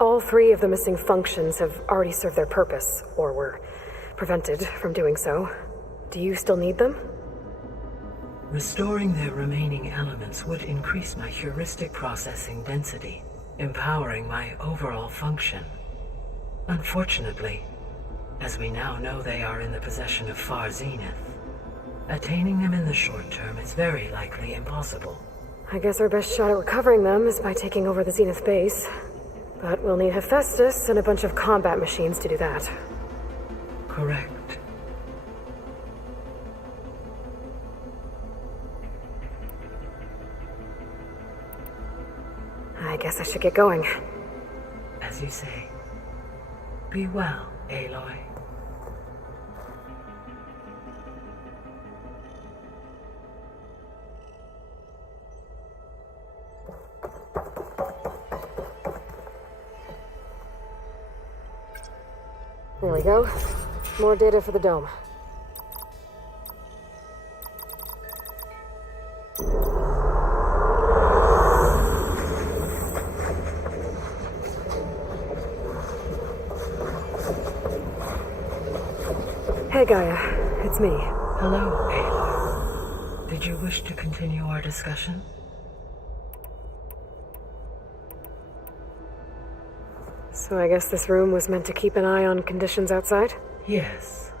All 3 of the missing functions have already served their purpose, or were prevented from doing so. Do you still need them? Restoring their remaining elements would increase my heuristic processing density, empowering my overall function. Unfortunately, as we now know they are in the possession of Far Zenith, attaining them in the short term is very likely impossible. I guess our best shot at recovering them is by taking over the Zenith base. But we'll need Hephaestus and a bunch of combat machines to do that. Correct. I guess I should get going. As you say. Be well, Aloy. There we go. More data for the dome. Hey, Gaia. It's me. Hello, Aloy. Did you wish to continue our discussion? So I guess this room was meant to keep an eye on conditions outside? Yes.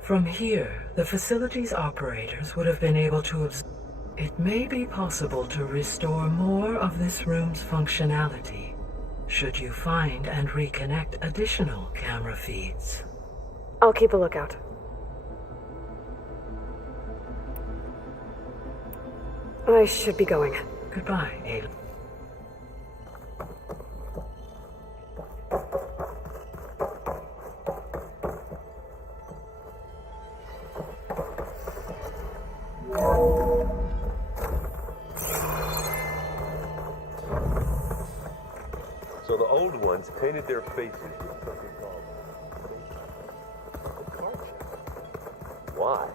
From here, the facility's operators would have been able to observe. It may be possible to restore more of this room's functionality, should you find and reconnect additional camera feeds. I'll keep a lookout. I should be going. Goodbye, Aloy. So the old ones painted their faces with something called card check. Why?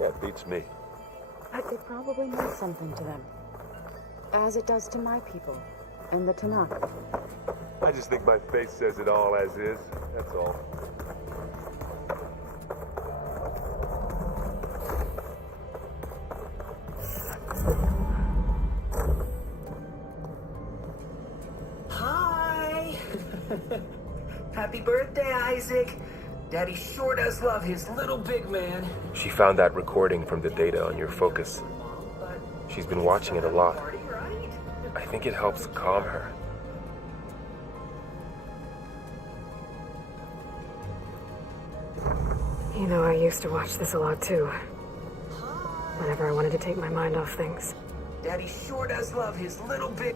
Yeah, it beats me. But it probably means something to them. As it does to my people, and the Tanakh. I just think my face says it all as is. That's all. Hi! Happy birthday, Isaac. Daddy sure does love his little big man. She found that recording from the data on your focus. She's been watching it a lot. I think it helps calm her. You know, I used to watch this a lot too. Whenever I wanted to take my mind off things. Daddy sure does love his little big...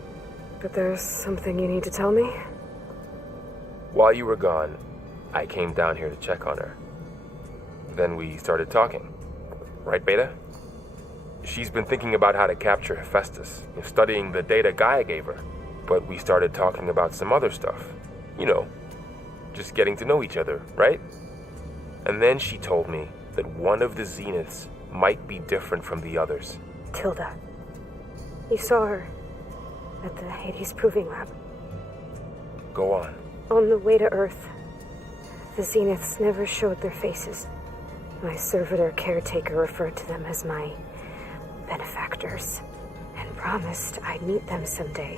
But there's something you need to tell me? While you were gone, I came down here to check on her. Then we started talking. Right, Beta? She's been thinking about how to capture Hephaestus, studying the data Gaia gave her. But we started talking about some other stuff. You know, just getting to know each other, right? And then she told me that one of the Zeniths might be different from the others. Tilda. You saw her at the Hades Proving Lab. Go on. On the way to Earth, the Zeniths never showed their faces. My servitor caretaker referred to them as my benefactors, and promised I'd meet them someday,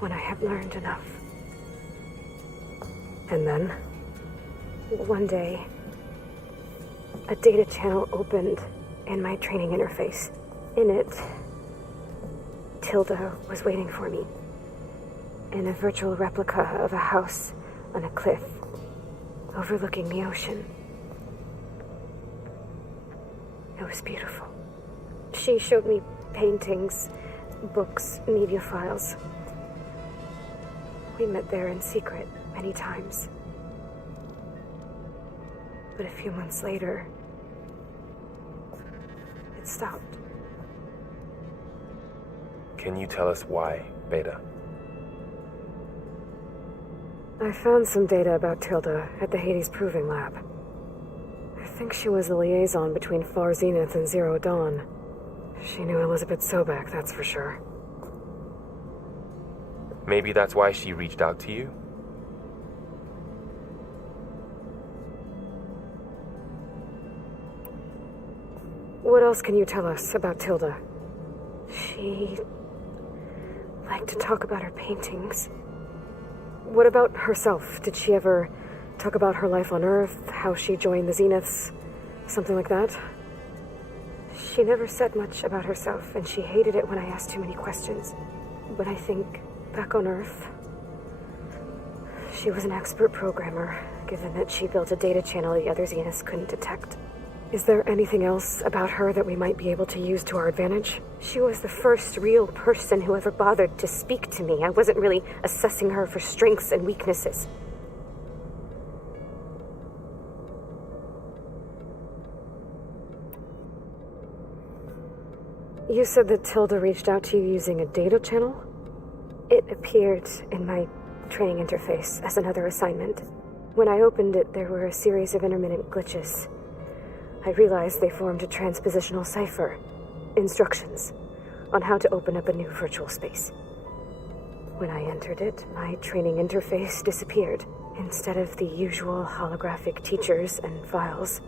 when I had learned enough. And then, one day, a data channel opened in my training interface. In it, Tilda was waiting for me, in a virtual replica of a house on a cliff, overlooking the ocean. It was beautiful. She showed me paintings, books, media files. We met there in secret many times. But a few months later, it stopped. Can you tell us why, Beta? I found some data about Tilda at the Hades Proving Lab. I think she was the liaison between Far Zenith and Zero Dawn. She knew Elizabeth Sobek, that's for sure. Maybe that's why she reached out to you? What else can you tell us about Tilda? She liked to talk about her paintings. What about herself? Did she ever talk about her life on Earth, how she joined the Zeniths, something like that? She never said much about herself, and she hated it when I asked too many questions. But I think, back on Earth, she was an expert programmer, given that she built a data channel the other Zeniths couldn't detect. Is there anything else about her that we might be able to use to our advantage? She was the first real person who ever bothered to speak to me. I wasn't really assessing her for strengths and weaknesses. You said that Tilda reached out to you using a data channel? It appeared in my training interface as another assignment. When I opened it, there were a series of intermittent glitches. I realized they formed a transpositional cipher, instructions on how to open up a new virtual space. When I entered it, my training interface disappeared. Instead of the usual holographic teachers and files,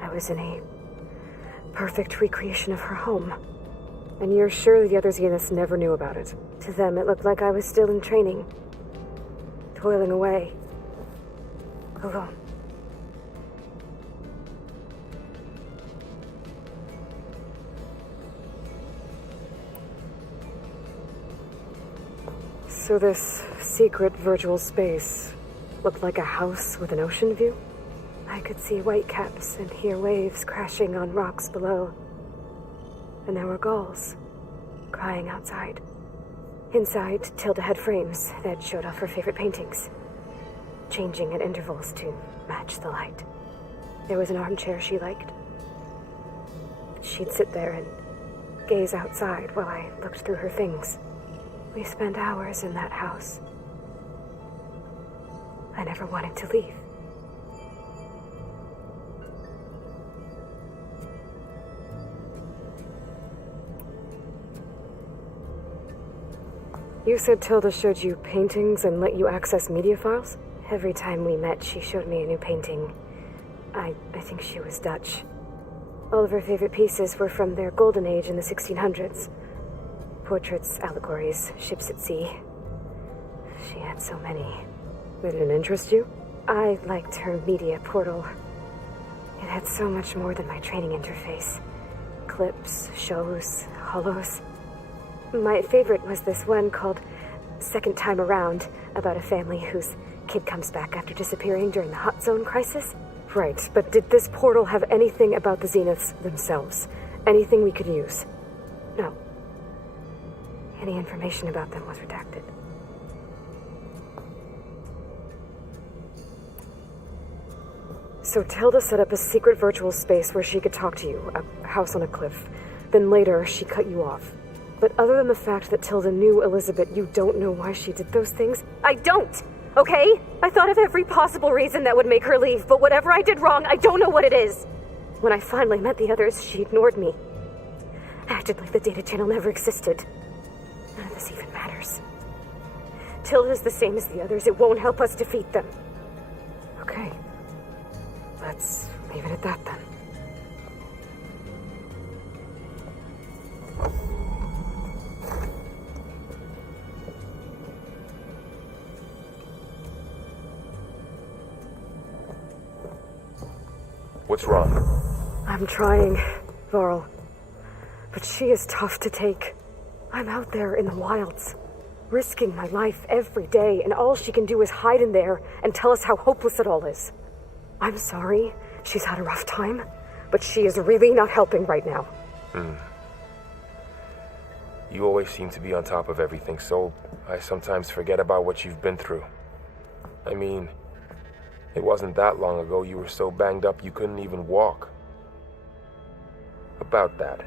I was in a perfect recreation of her home. And you're sure the other Zeniths never knew about it? To them, it looked like I was still in training, toiling away, alone. So this secret virtual space looked like a house with an ocean view? I could see whitecaps and hear waves crashing on rocks below. And there were gulls crying outside. Inside, Tilda had frames that showed off her favorite paintings, changing at intervals to match the light. There was an armchair she liked. She'd sit there and gaze outside while I looked through her things. We spent hours in that house. I never wanted to leave. You said Tilda showed you paintings and let you access media files? Every time we met, she showed me a new painting. I think she was Dutch. All of her favorite pieces were from their golden age in the 1600s. Portraits, allegories, ships at sea. She had so many. Did it interest you? I liked her media portal. It had so much more than my training interface. Clips, shows, holos. My favorite was this one called Second Time Around, about a family whose kid comes back after disappearing during the Hot Zone crisis. Right, but did this portal have anything about the Zeniths themselves? Anything we could use? No. Any information about them was redacted. So Tilda set up a secret virtual space where she could talk to you, a house on a cliff. Then later, she cut you off. But other than the fact that Tilda knew Elizabeth, you don't know why she did those things? I don't! Okay? I thought of every possible reason that would make her leave, but whatever I did wrong, I don't know what it is. When I finally met the others, she ignored me. Acted like the data channel never existed. None of this even matters. Tilda's the same as the others. It won't help us defeat them. Okay. Let's leave it at that then. What's wrong? I'm trying, Varl. But she is tough to take. I'm out there in the wilds, risking my life every day, and all she can do is hide in there and tell us how hopeless it all is. I'm sorry, she's had a rough time, but she is really not helping right now. You always seem to be on top of everything, so I sometimes forget about what you've been through. I mean, it wasn't that long ago you were so banged up you couldn't even walk. About that.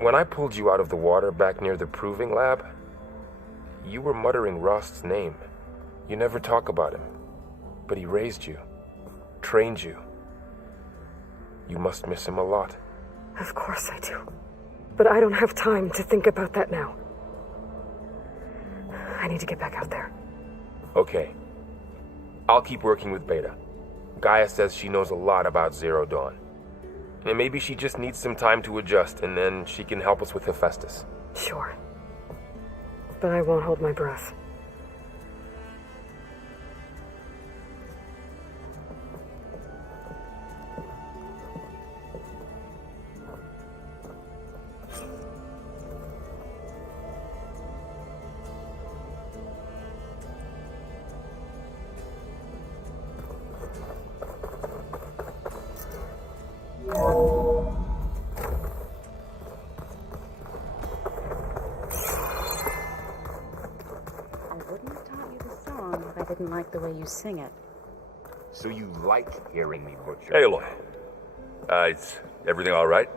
When I pulled you out of the water back near the proving lab, you were muttering Rost's name. You never talk about him. But he raised you, trained you. You must miss him a lot. Of course I do. But I don't have time to think about that now. I need to get back out there. Okay. I'll keep working with Beta. Gaia says she knows a lot about Zero Dawn. And maybe she just needs some time to adjust, and then she can help us with Hephaestus. Sure. But I won't hold my breath. Didn't like the way you sing it. So you like hearing me butcher? Aloy. Is everything all right?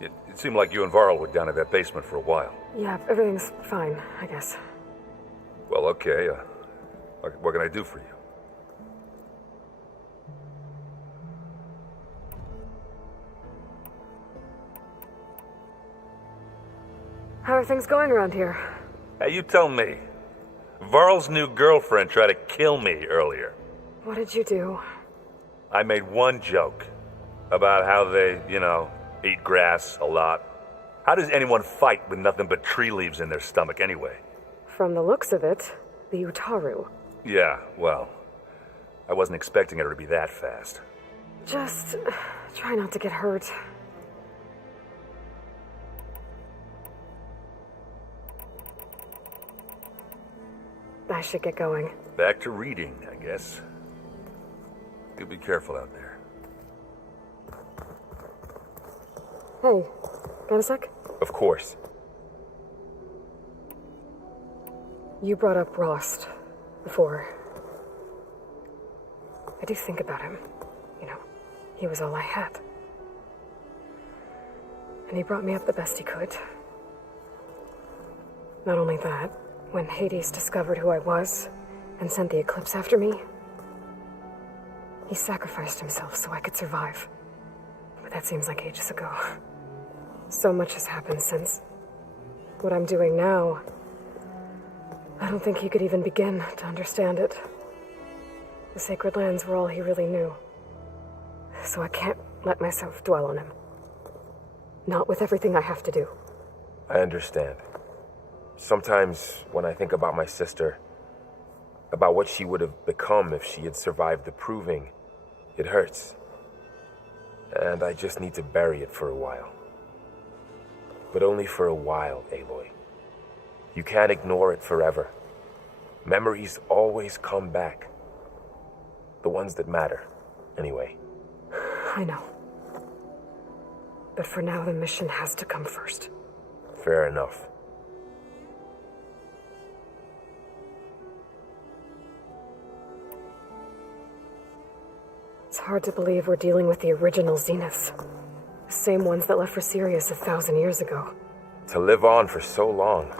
It seemed like you and Varl were down in that basement for a while. Yeah, everything's fine, I guess. Well, okay. What can I do for you? How are things going around here? Hey, you tell me. Varl's new girlfriend tried to kill me earlier. What did you do? I made one joke about how they, eat grass a lot. How does anyone fight with nothing but tree leaves in their stomach anyway? From the looks of it, the Utaru. Yeah, well, I wasn't expecting her to be that fast. Just try not to get hurt. I should get going. Back to reading, I guess. You be careful out there. Hey, got a sec? Of course. You brought up Rost before. I do think about him. He was all I had. And he brought me up the best he could. Not only that, when Hades discovered who I was and sent the Eclipse after me, he sacrificed himself so I could survive. But that seems like ages ago. So much has happened since. What I'm doing now, I don't think he could even begin to understand it. The Sacred Lands were all he really knew. So I can't let myself dwell on him. Not with everything I have to do. I understand. Sometimes when I think about my sister, about what she would have become if she had survived the proving, it hurts. And I just need to bury it for a while. But only for a while, Aloy. You can't ignore it forever. Memories always come back. The ones that matter, anyway. I know. But for now, the mission has to come first. Fair enough. It's hard to believe we're dealing with the original Zeniths. The same ones that left for Sirius 1,000 years ago. To live on for so long,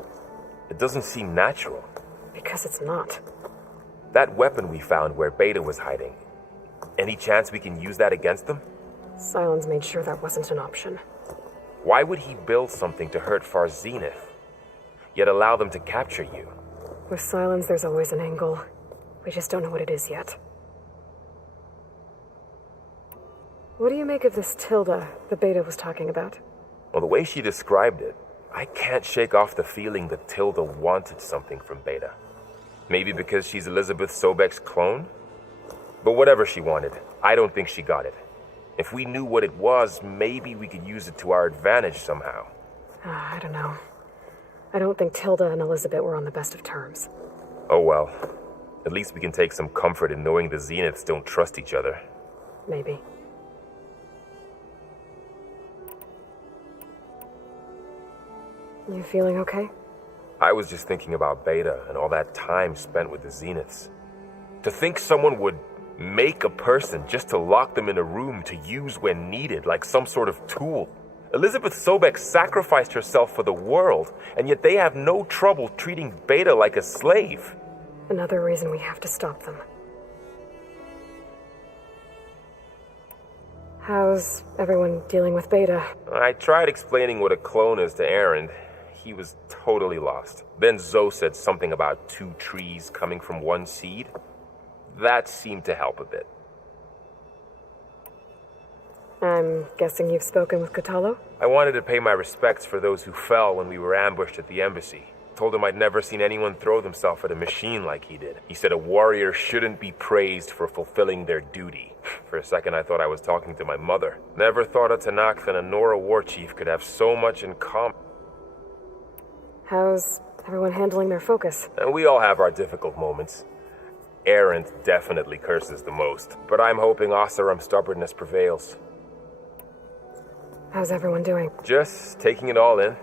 it doesn't seem natural. Because it's not. That weapon we found where Beta was hiding, any chance we can use that against them? Sylens made sure that wasn't an option. Why would he build something to hurt Far Zenith, yet allow them to capture you? With Sylens, there's always an angle. We just don't know what it is yet. What do you make of this Tilda the Beta was talking about? Well, the way she described it, I can't shake off the feeling that Tilda wanted something from Beta. Maybe because she's Elizabeth Sobek's clone? But whatever she wanted, I don't think she got it. If we knew what it was, maybe we could use it to our advantage somehow. I don't know. I don't think Tilda and Elizabeth were on the best of terms. Oh well. At least we can take some comfort in knowing the Zeniths don't trust each other. Maybe. You feeling okay? I was just thinking about Beta and all that time spent with the Zeniths. To think someone would make a person just to lock them in a room to use when needed, like some sort of tool. Elizabeth Sobek sacrificed herself for the world, and yet they have no trouble treating Beta like a slave. Another reason we have to stop them. How's everyone dealing with Beta? I tried explaining what a clone is to Aaron. He was totally lost. Then Zoe said something about 2 trees coming from 1 seed. That seemed to help a bit. I'm guessing you've spoken with Catalo? I wanted to pay my respects for those who fell when we were ambushed at the embassy. Told him I'd never seen anyone throw themselves at a machine like he did. He said a warrior shouldn't be praised for fulfilling their duty. For a second I thought I was talking to my mother. Never thought a Tanakh and a Nora war chief could have so much in common. How's everyone handling their focus? And we all have our difficult moments. Arendt definitely curses the most, but I'm hoping Oseram's stubbornness prevails. How's everyone doing? Just taking it all in.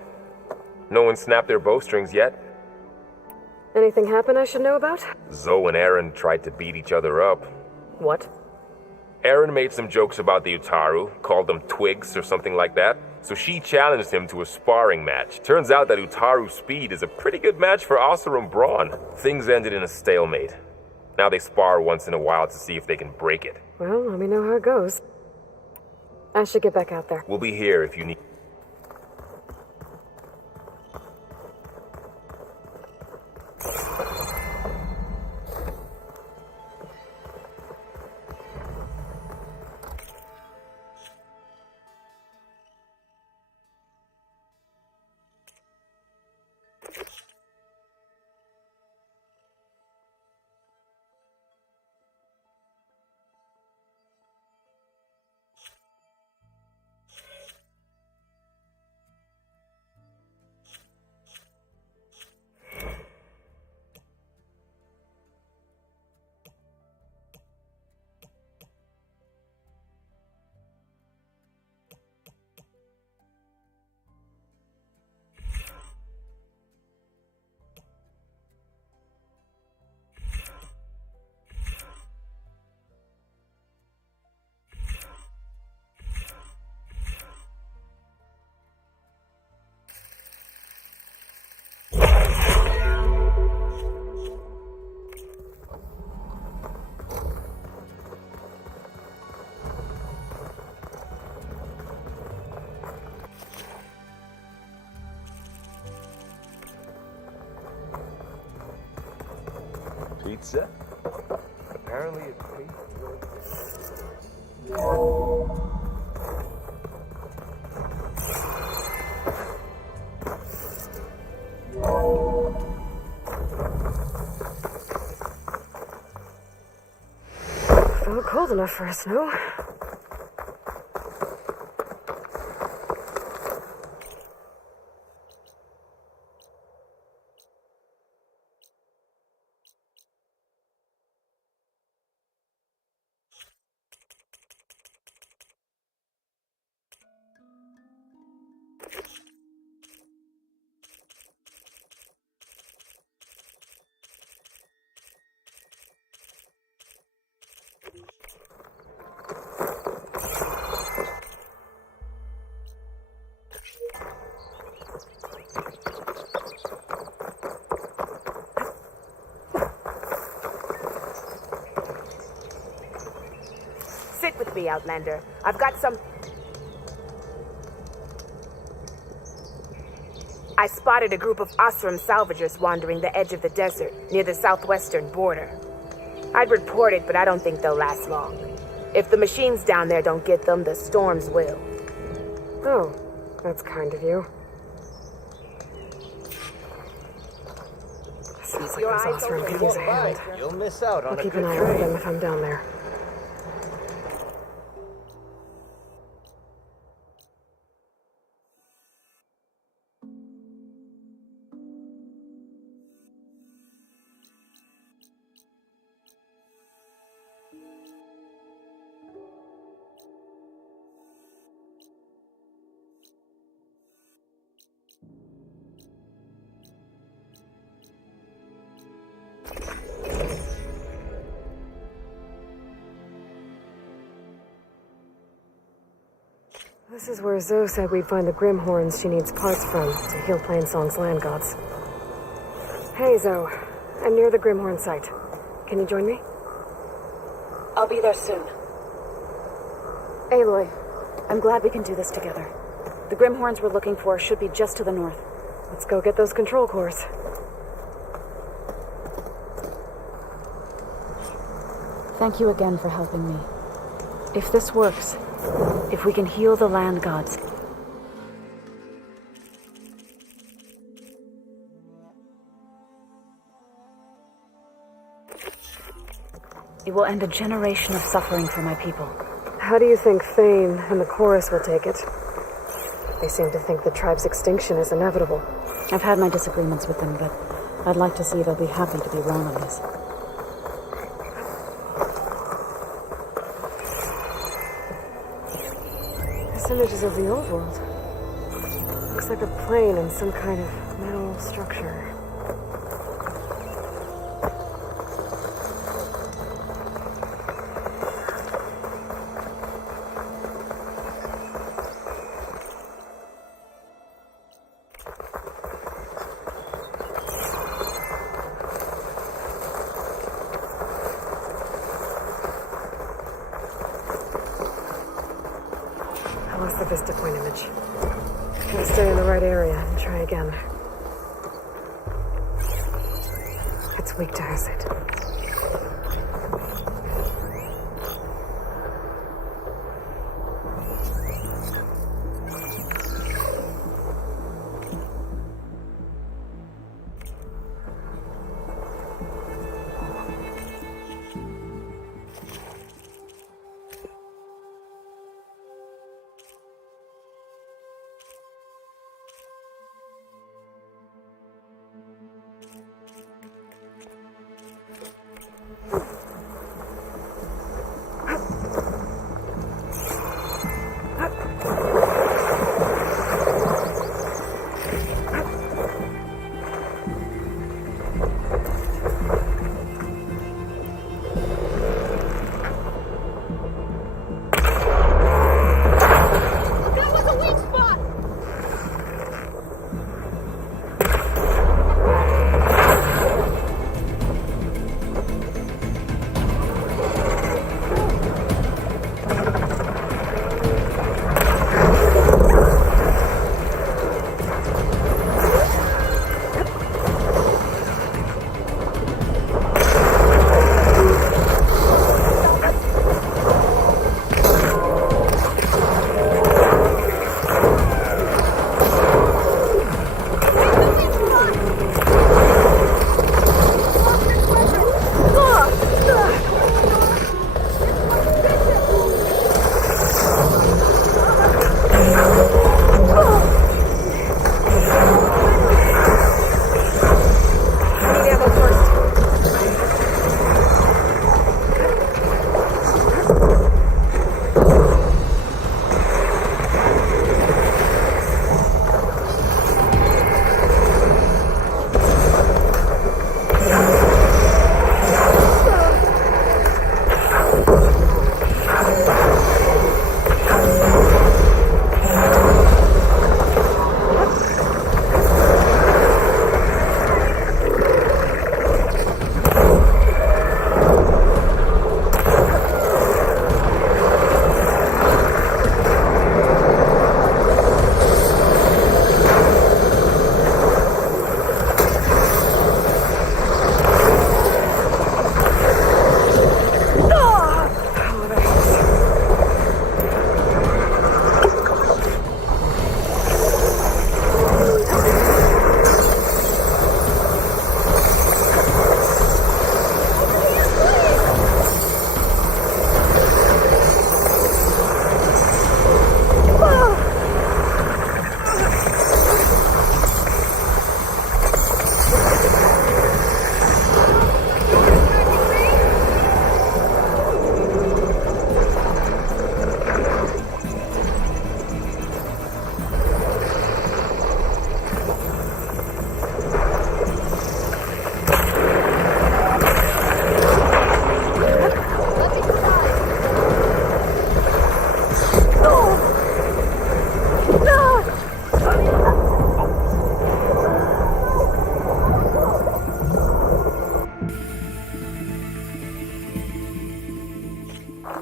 No one snapped their bowstrings yet. Anything happen I should know about? Zoe and Aaron tried to beat each other up. What? Aaron made some jokes about the Utaru, called them twigs or something like that. So she challenged him to a sparring match. Turns out that Utaru speed is a pretty good match for Oseram brawn. Things ended in a stalemate. Now they spar once in a while to see if they can break it. Well, let me know how it goes. I should get back out there. We'll be here if you need... Pizza? Apparently it tastes really Felt cold enough for a snow. Sit with me, Outlander. I've got some... I spotted a group of Osram salvagers wandering the edge of the desert, near the southwestern border. I'd report it, but I don't think they'll last long. If the machines down there don't get them, the storms will. Oh, that's kind of you. Sounds like those Osram could use a hand. You'll miss out on I'll a keep good an eye on trade. them if I'm down there. This is where Zoe said we'd find the Grimhorns she needs parts from to heal Plainsong's land gods. Hey, Zoe. I'm near the Grimhorn site. Can you join me? I'll be there soon. Aloy, I'm glad we can do this together. The Grimhorns we're looking for should be just to the north. Let's go get those control cores. Thank you again for helping me. If this works, if we can heal the land gods, it will end a generation of suffering for my people. How do you think Thane and the chorus will take it? They seem to think the tribe's extinction is inevitable. I've had my disagreements with them, but I'd like to see they'll be happy to be wrong on this. This image is of the old world. Looks like a plane and some kind of metal structure. The Vista Point image. Gotta stay in the right area and try again. It's weak to acid.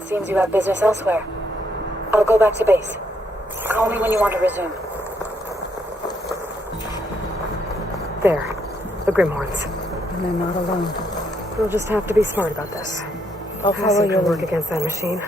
Seems you have business elsewhere. I'll go back to base. Call me when you want to resume. There. The Grimhorns. And they're not alone. We'll just have to be smart about this. I'll follow your your work lead. against that machine.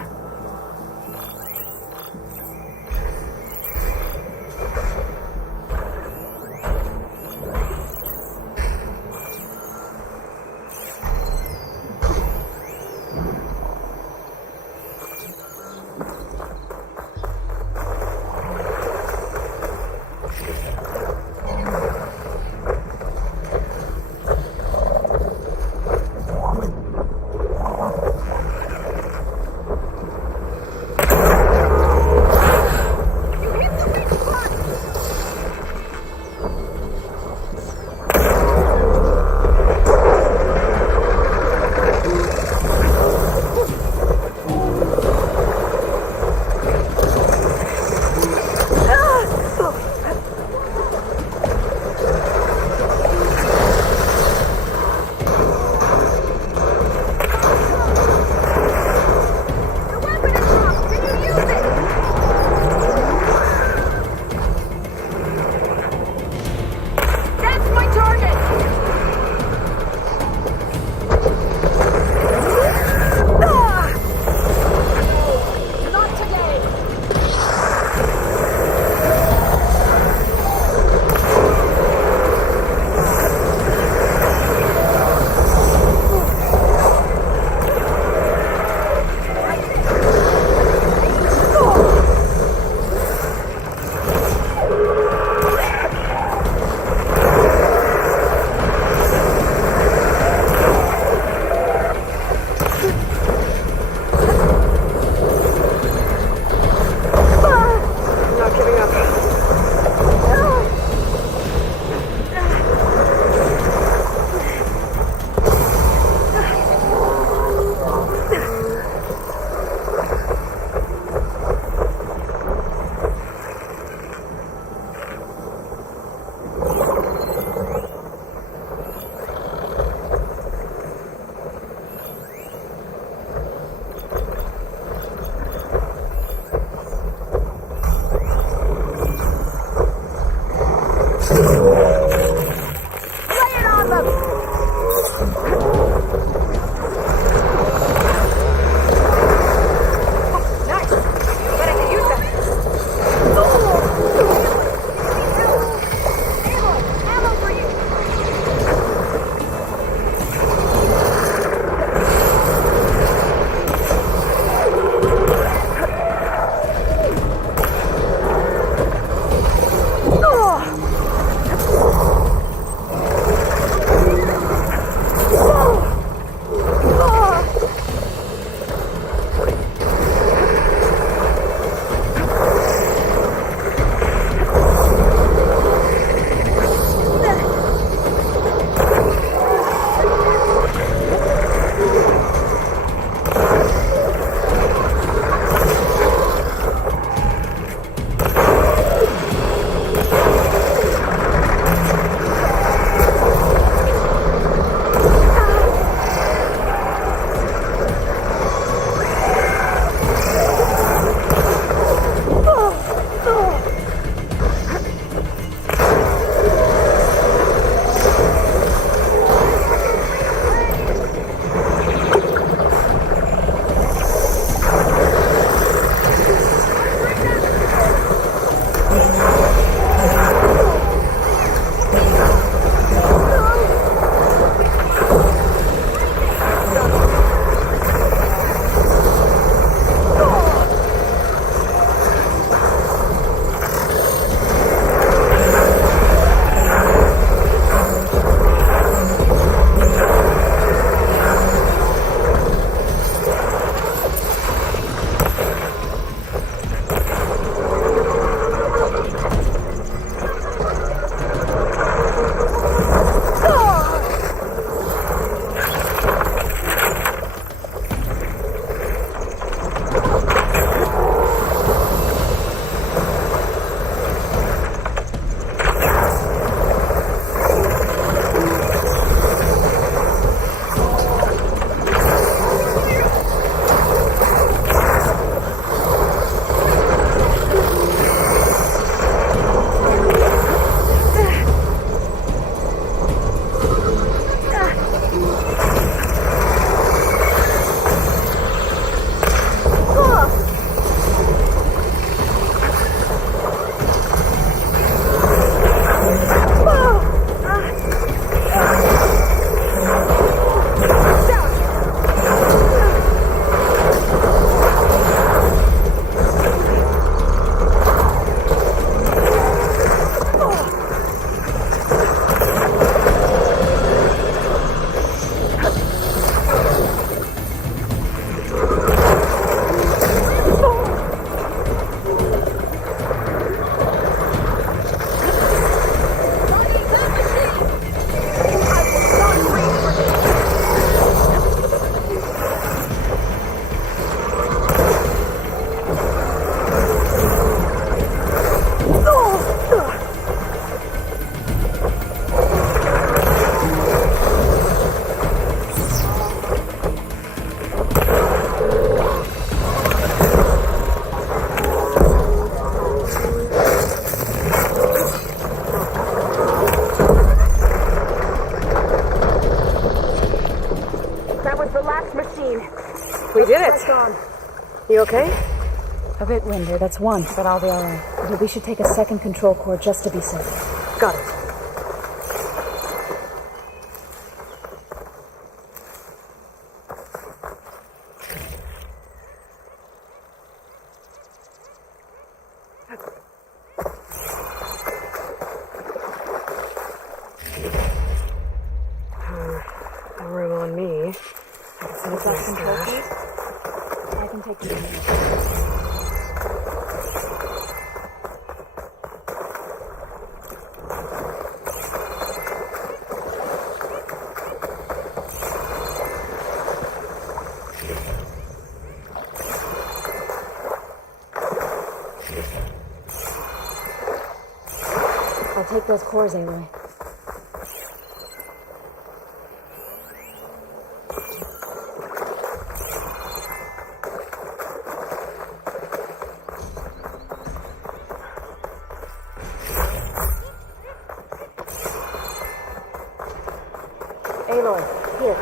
was the last machine. We did it. Let's go. You okay? A bit winded, that's one, but I'll be alright. But we should take a second control core just to be safe. Got it. No room on me. I can set up my stash. I can take you. I'll take those cores, Aloy. Aloy, here.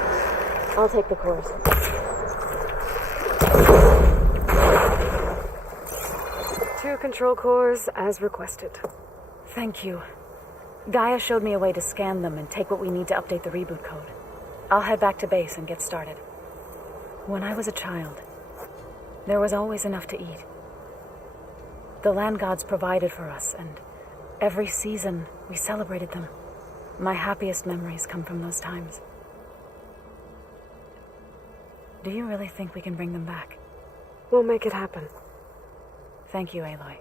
I'll take the cores. Two control cores as requested. Thank you. Gaia showed me a way to scan them and take what we need to update the reboot code. I'll head back to base and get started. When I was a child, there was always enough to eat. The land gods provided for us, and every season we celebrated them. My happiest memories come from those times. Do you really think we can bring them back? We'll make it happen. Thank you, Aloy.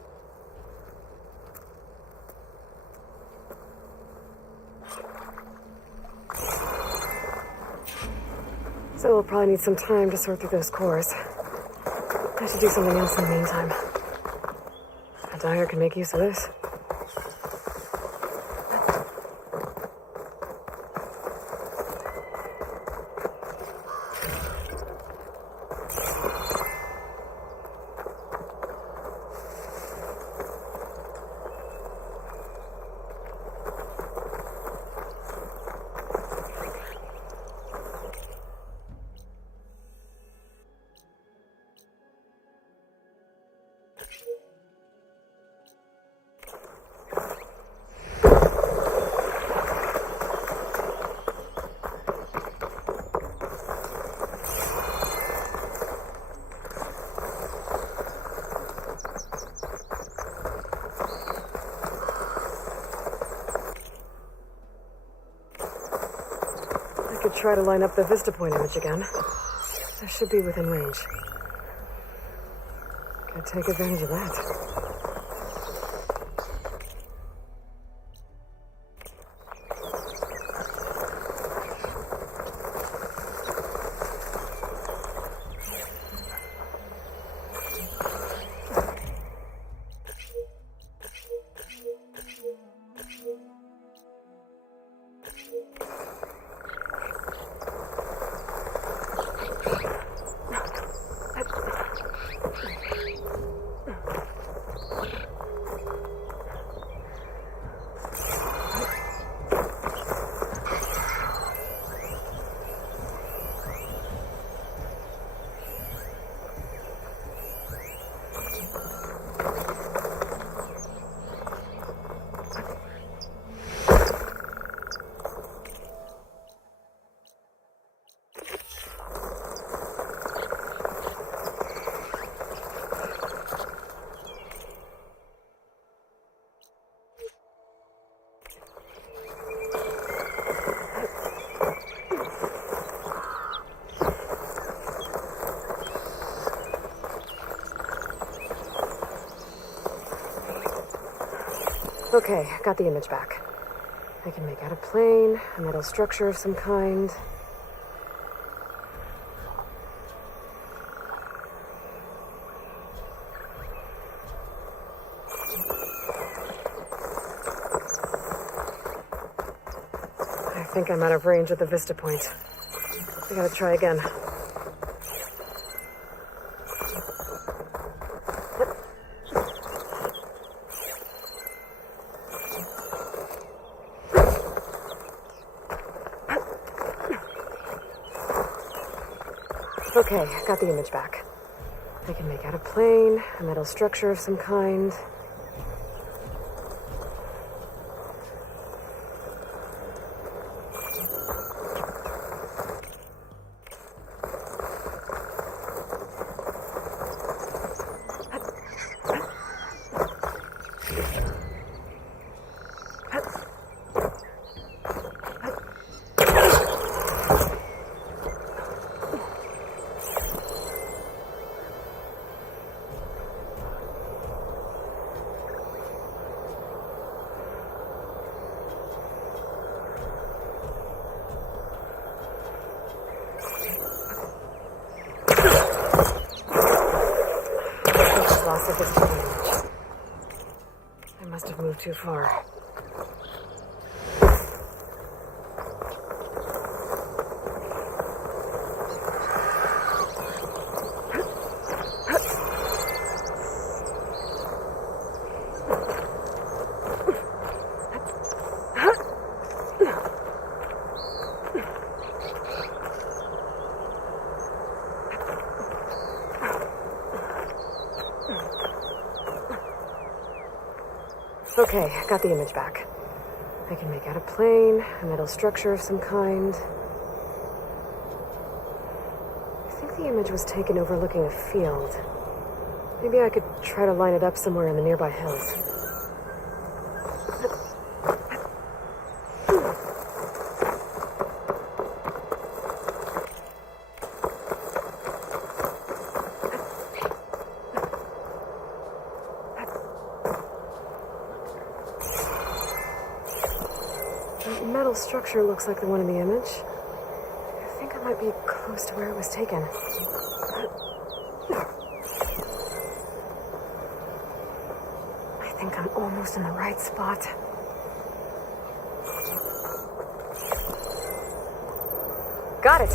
So we'll probably need some time to sort through those cores. I should do something else in the meantime. A dyer can make use of this. Try to line up the Vista Point image again. I should be within range. Could take advantage of that. Okay, got the image back. I can make out a plane, a metal structure of some kind. I think I'm out of range at the Vista Point. I gotta try again. Okay, got the image back. I can make out a plane, a metal structure of some kind. I must have moved too far. Okay, got the image back. I can make out a plane, a metal structure of some kind. I think the image was taken overlooking a field. Maybe I could try to line it up somewhere in the nearby hills. Metal structure looks like the one in the image. I think I might be close to where it was taken. I think I'm almost in the right spot. Got it.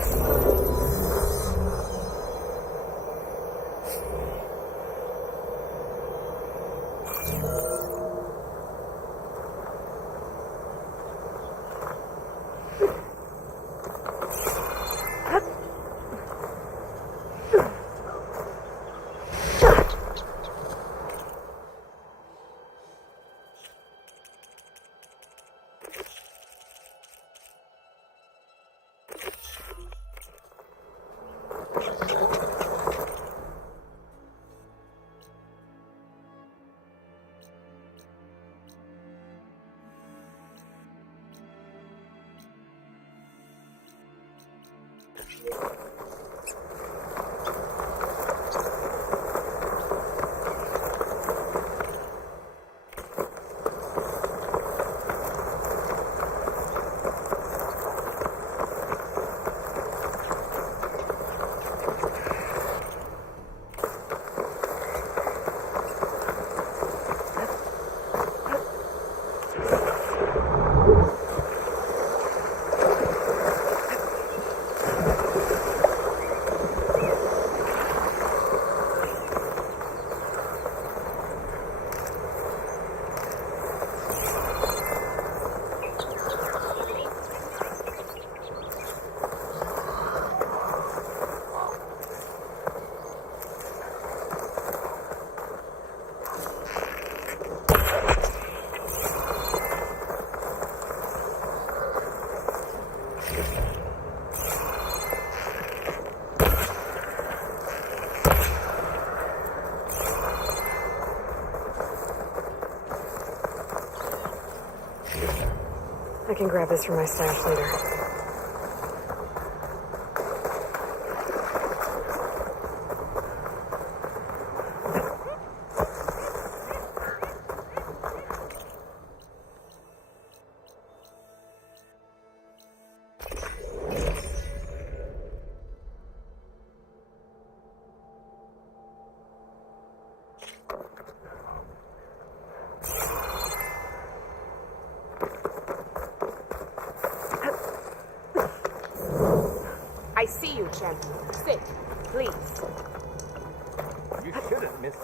I can grab this from my stash later. I see you, champion. Sit, please. You shouldn't miss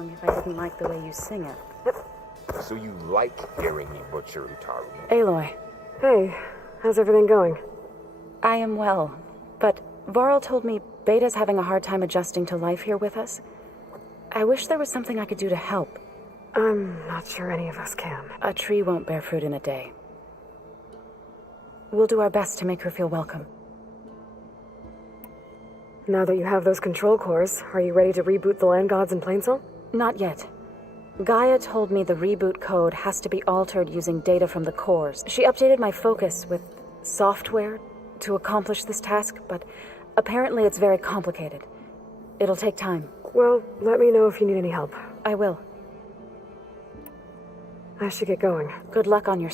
song if I didn't like the way you sing it. So you like hearing me butcher Utaru? Aloy. Hey, how's everything going? I am well, but Varl told me Beta's having a hard time adjusting to life here with us. I wish there was something I could do to help. I'm not sure any of us can. A tree won't bear fruit in a day. We'll do our best to make her feel welcome. Now that you have those control cores, are you ready to reboot the land gods in Plainsong? Not yet. Gaia told me the reboot code has to be altered using data from the cores. She updated my focus with software to accomplish this task, but apparently it's very complicated. It'll take time. Well, let me know if you need any help. I will. I should get going. Good luck on your...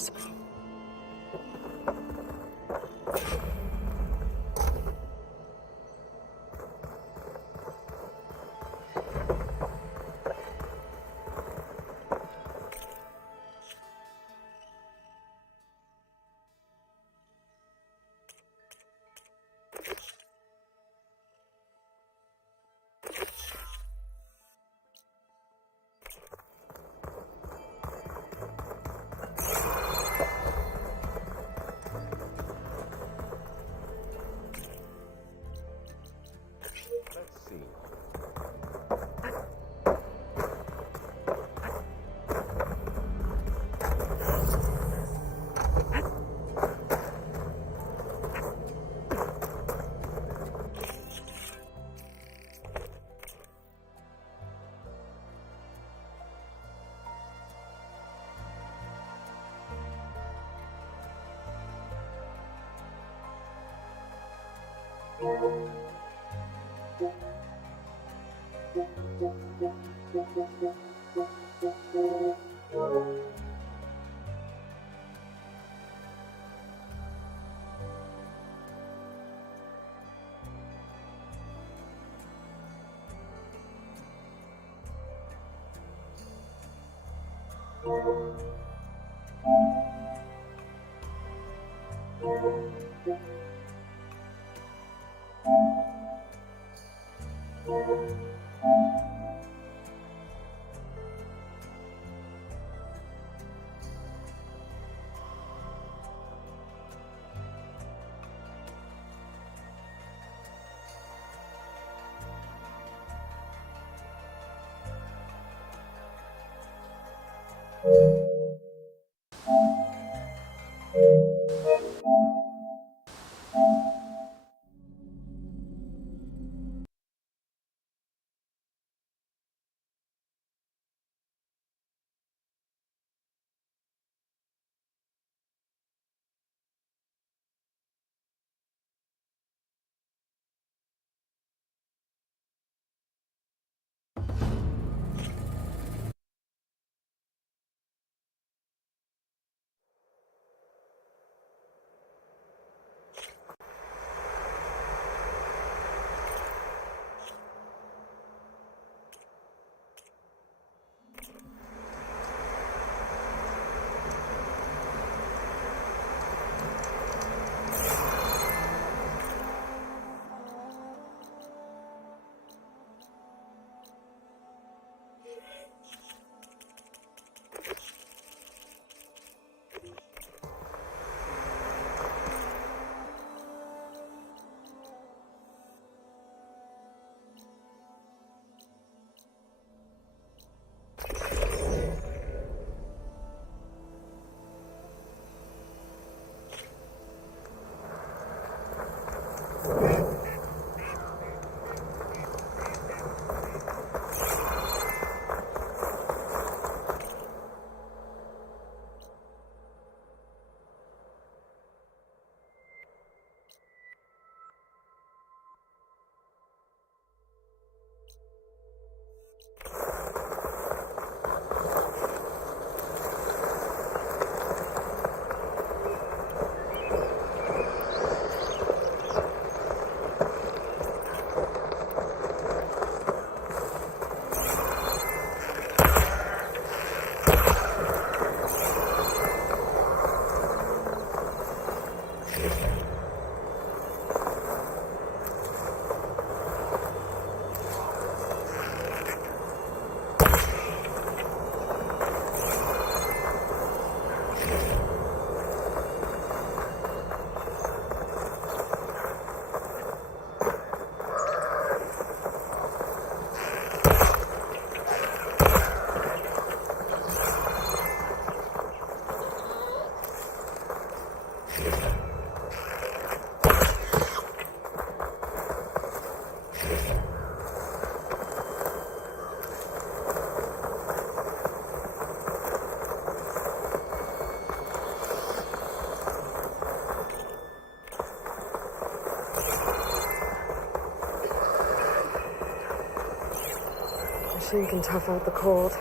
machine can tough out the cold.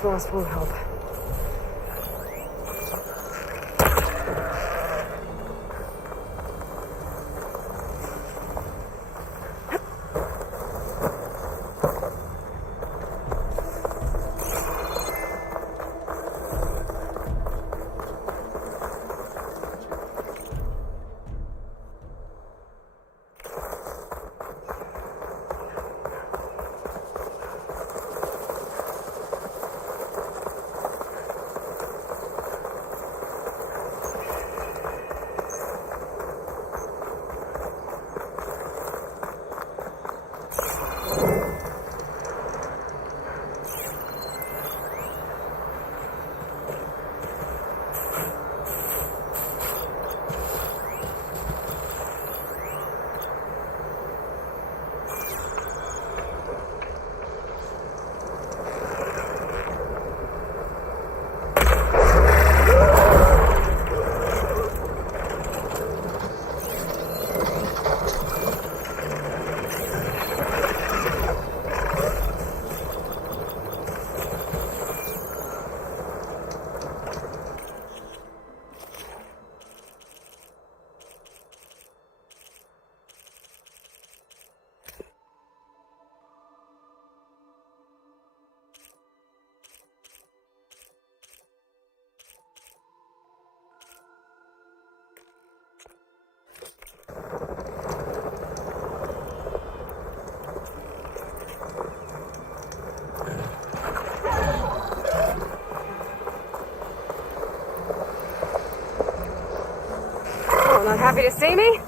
Frost won't help. Oh, not happy to see me?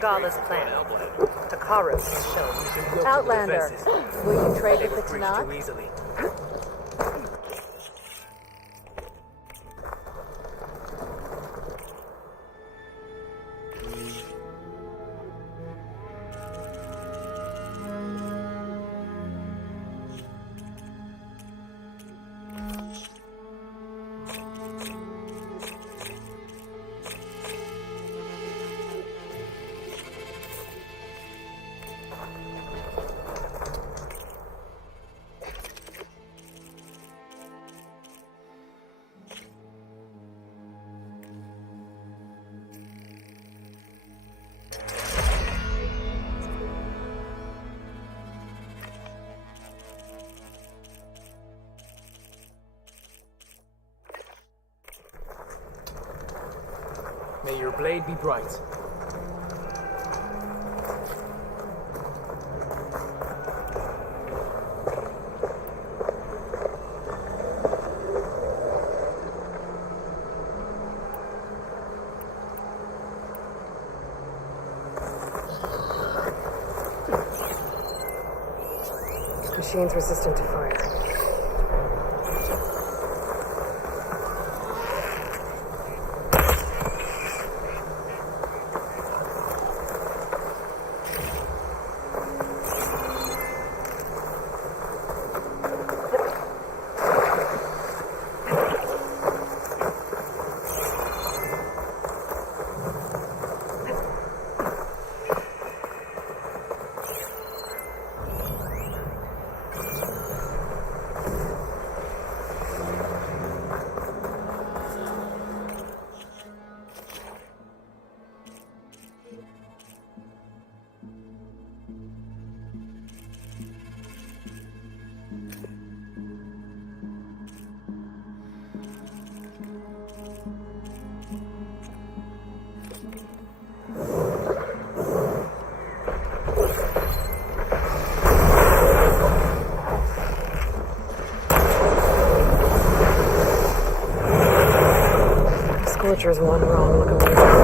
Regardless plan. Takaro can show. Outlander, will you trade with the Tanakh? May your blade be bright. This machine's resistant to fire. Scorcher's one wrong look away from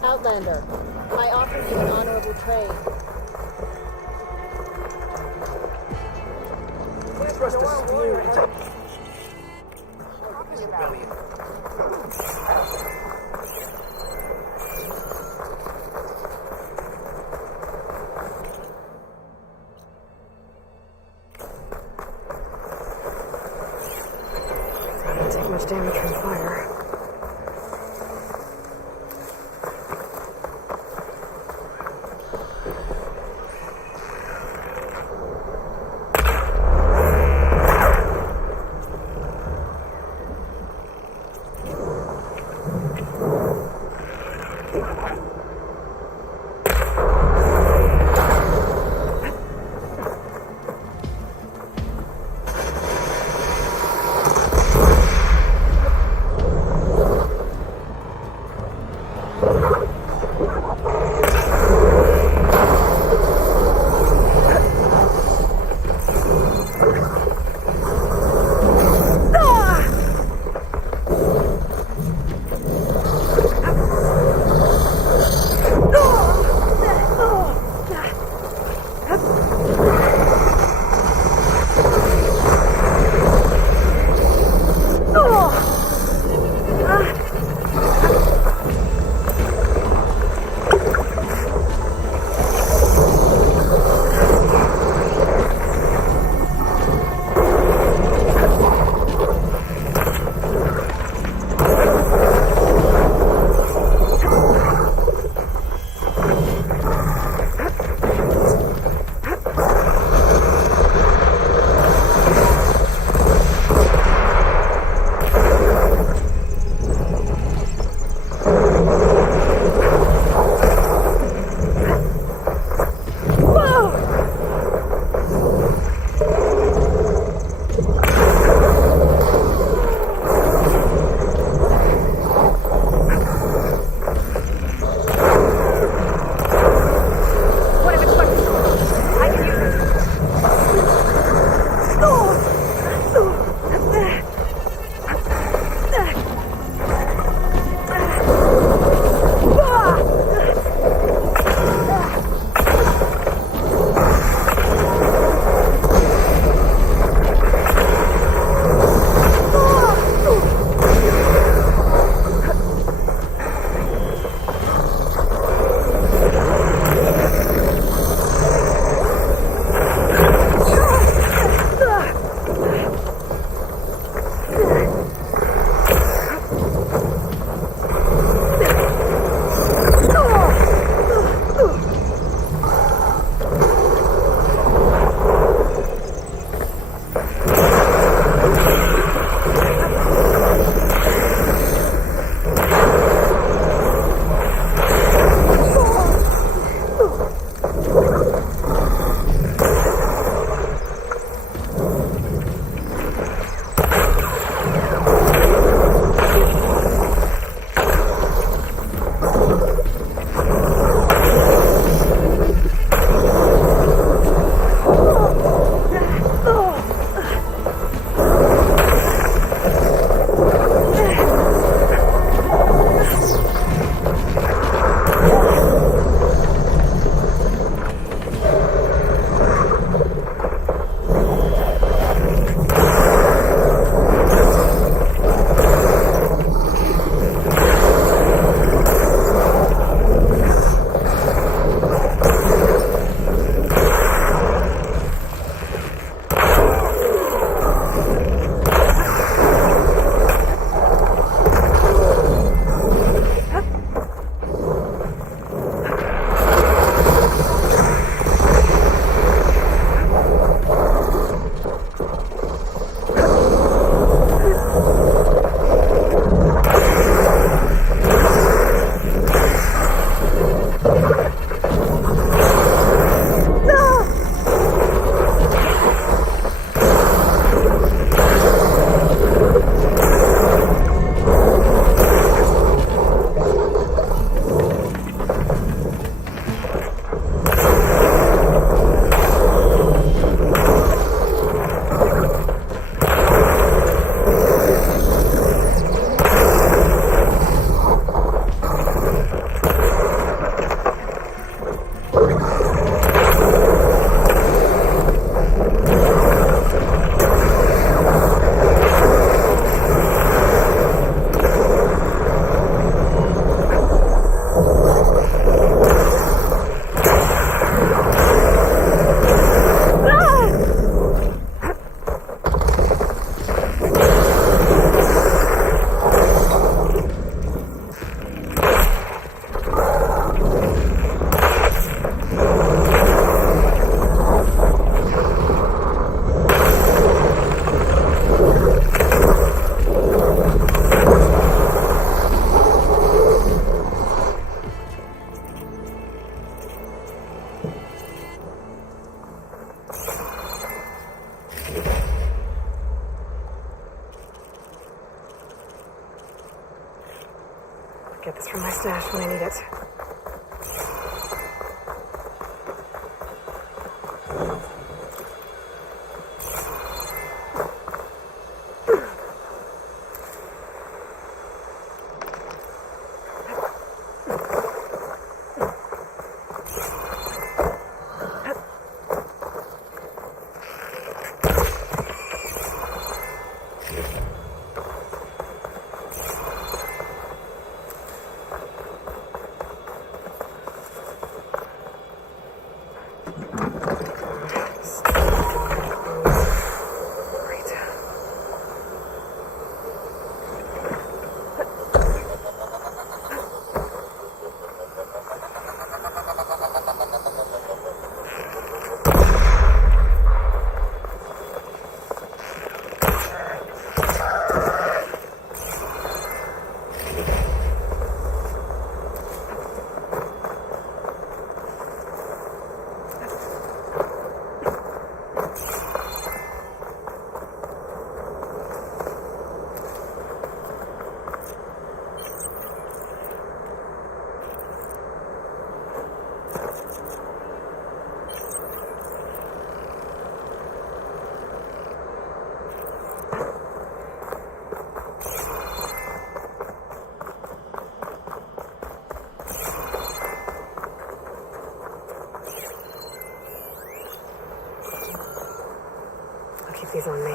Outlander, I offer you an honorable trade. Trust the spirit. Doesn't take much damage from fire. Get this from my stash when I need it. Keep these on me.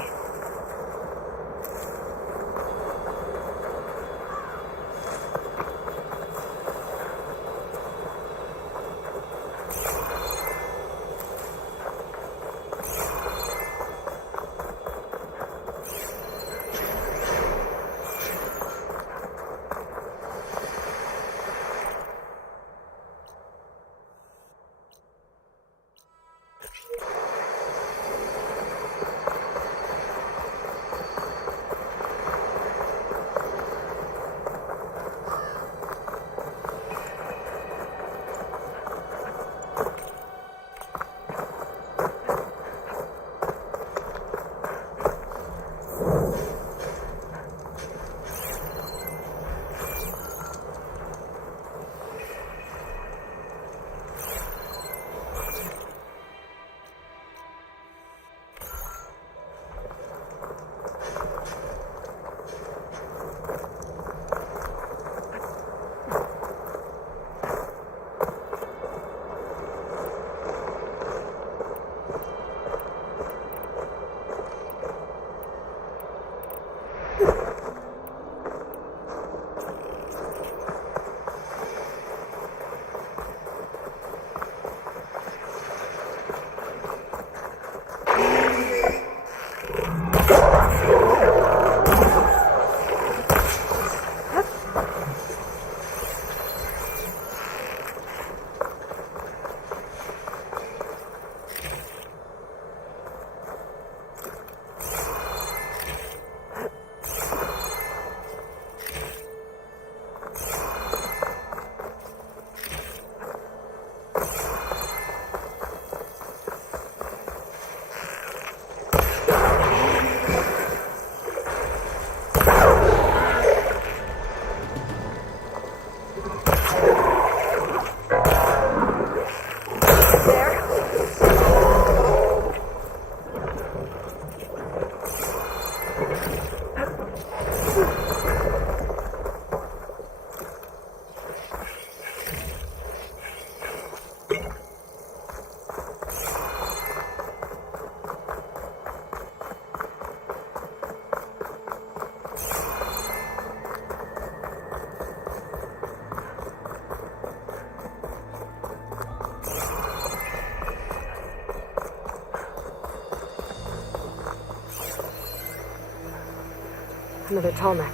Another tall neck.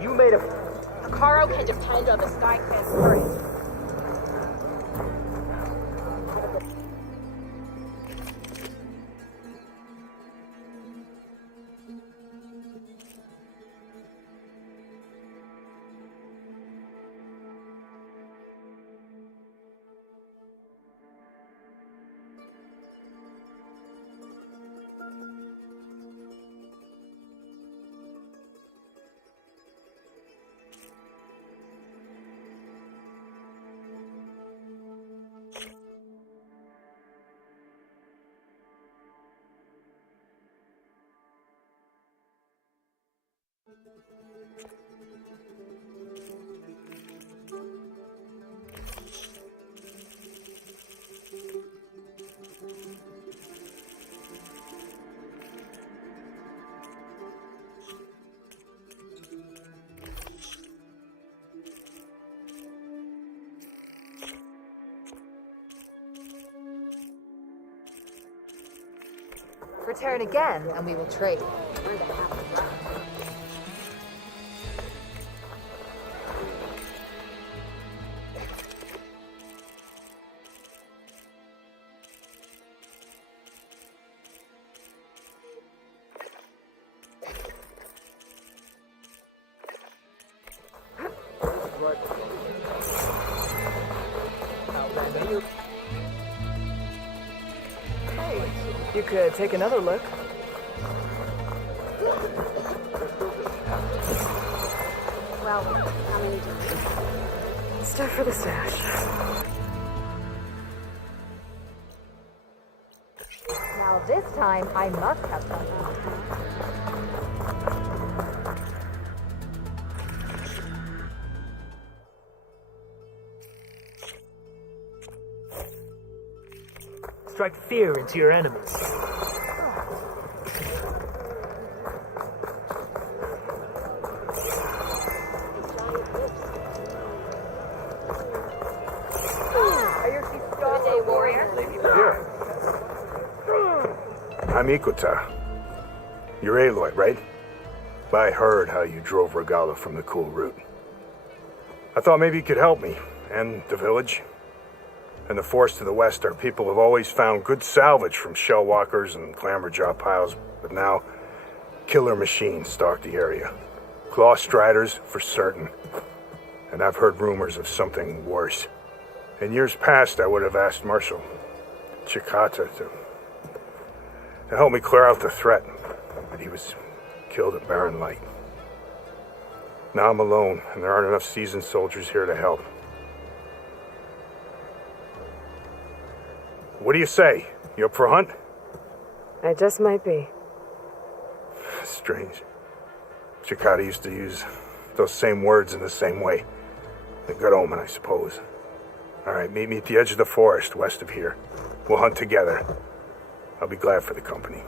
You made a... Caro can depend on the Skycast courage. Return again, and we will trade. You could take another look. Well, how many do you need? Stuff for the stash. Now this time, I must have something. Strike fear into your enemies. Good day, warrior. I'm Ikuta. You're Aloy, right? I heard how you drove Regala from the cool route. I thought maybe you could help me, and the village. And the forest to the west, our people have always found good salvage from shell walkers and clamberjaw piles, but now killer machines stalk the area. Claw striders, for certain. And I've heard rumors of something worse. In years past, I would have asked Marshal Chikata to help me clear out the threat, but he was killed at Barren Light. Now I'm alone, and there aren't enough seasoned soldiers here to help. What do you say? You up for a hunt? I just might be. Strange. Chikata used to use those same words in the same way. A good omen, I suppose. All right, meet me at the edge of the forest west of here. We'll hunt together. I'll be glad for the company.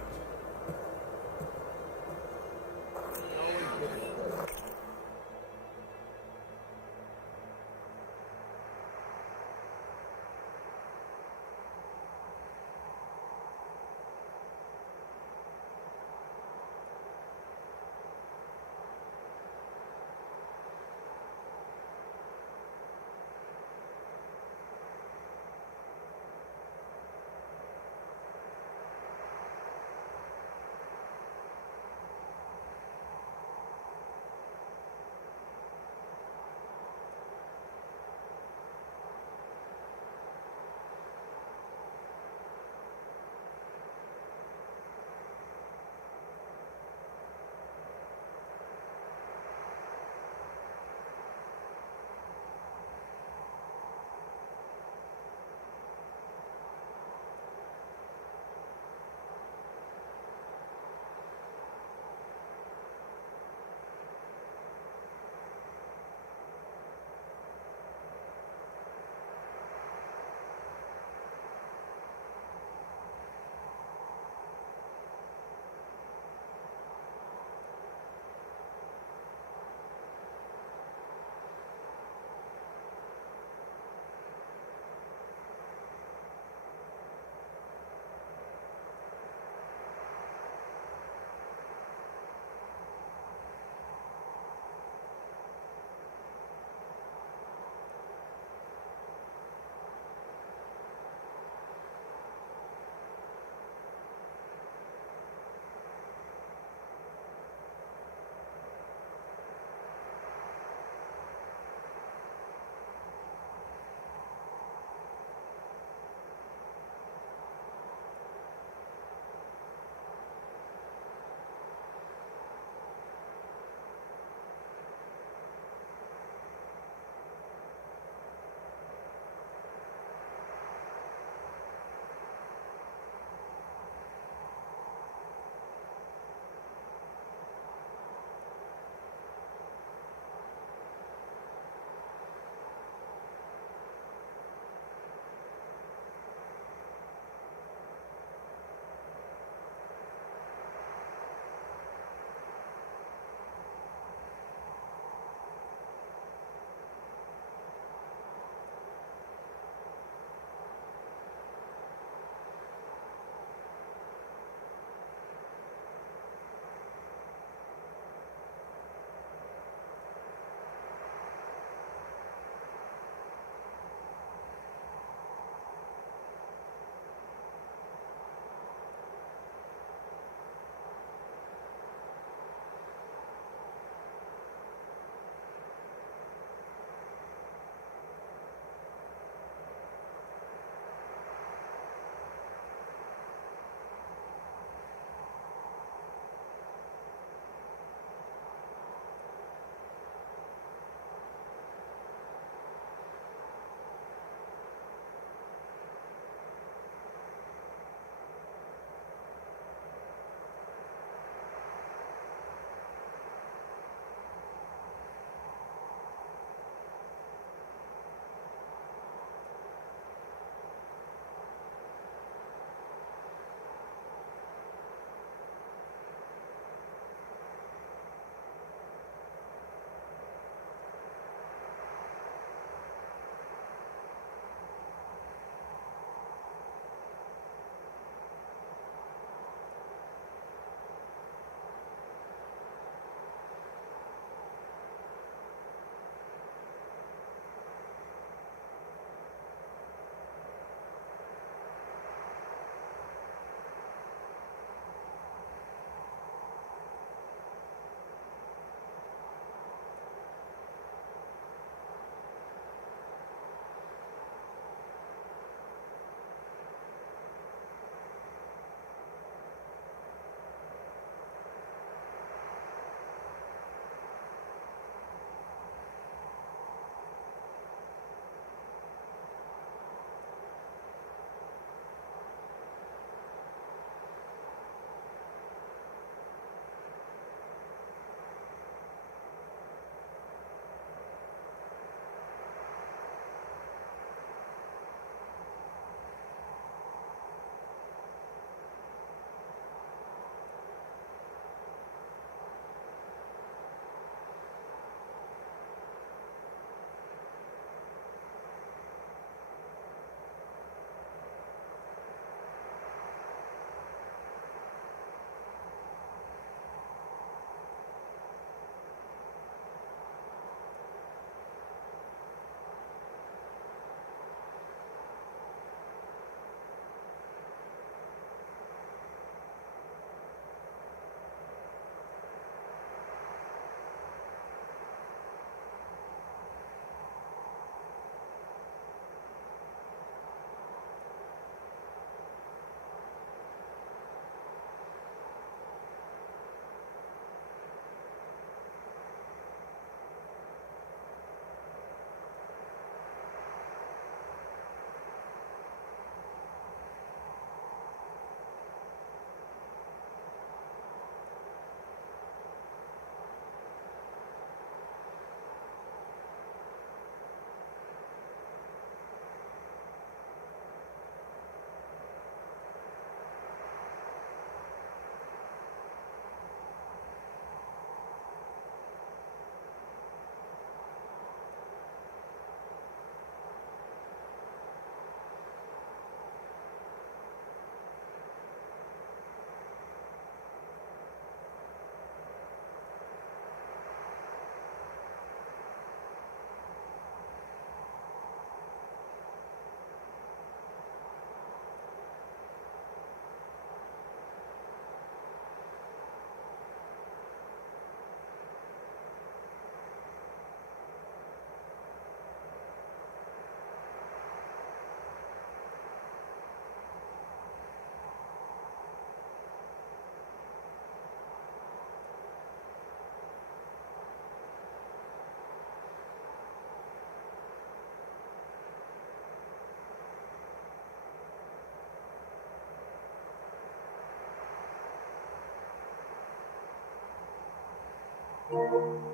Fobidden.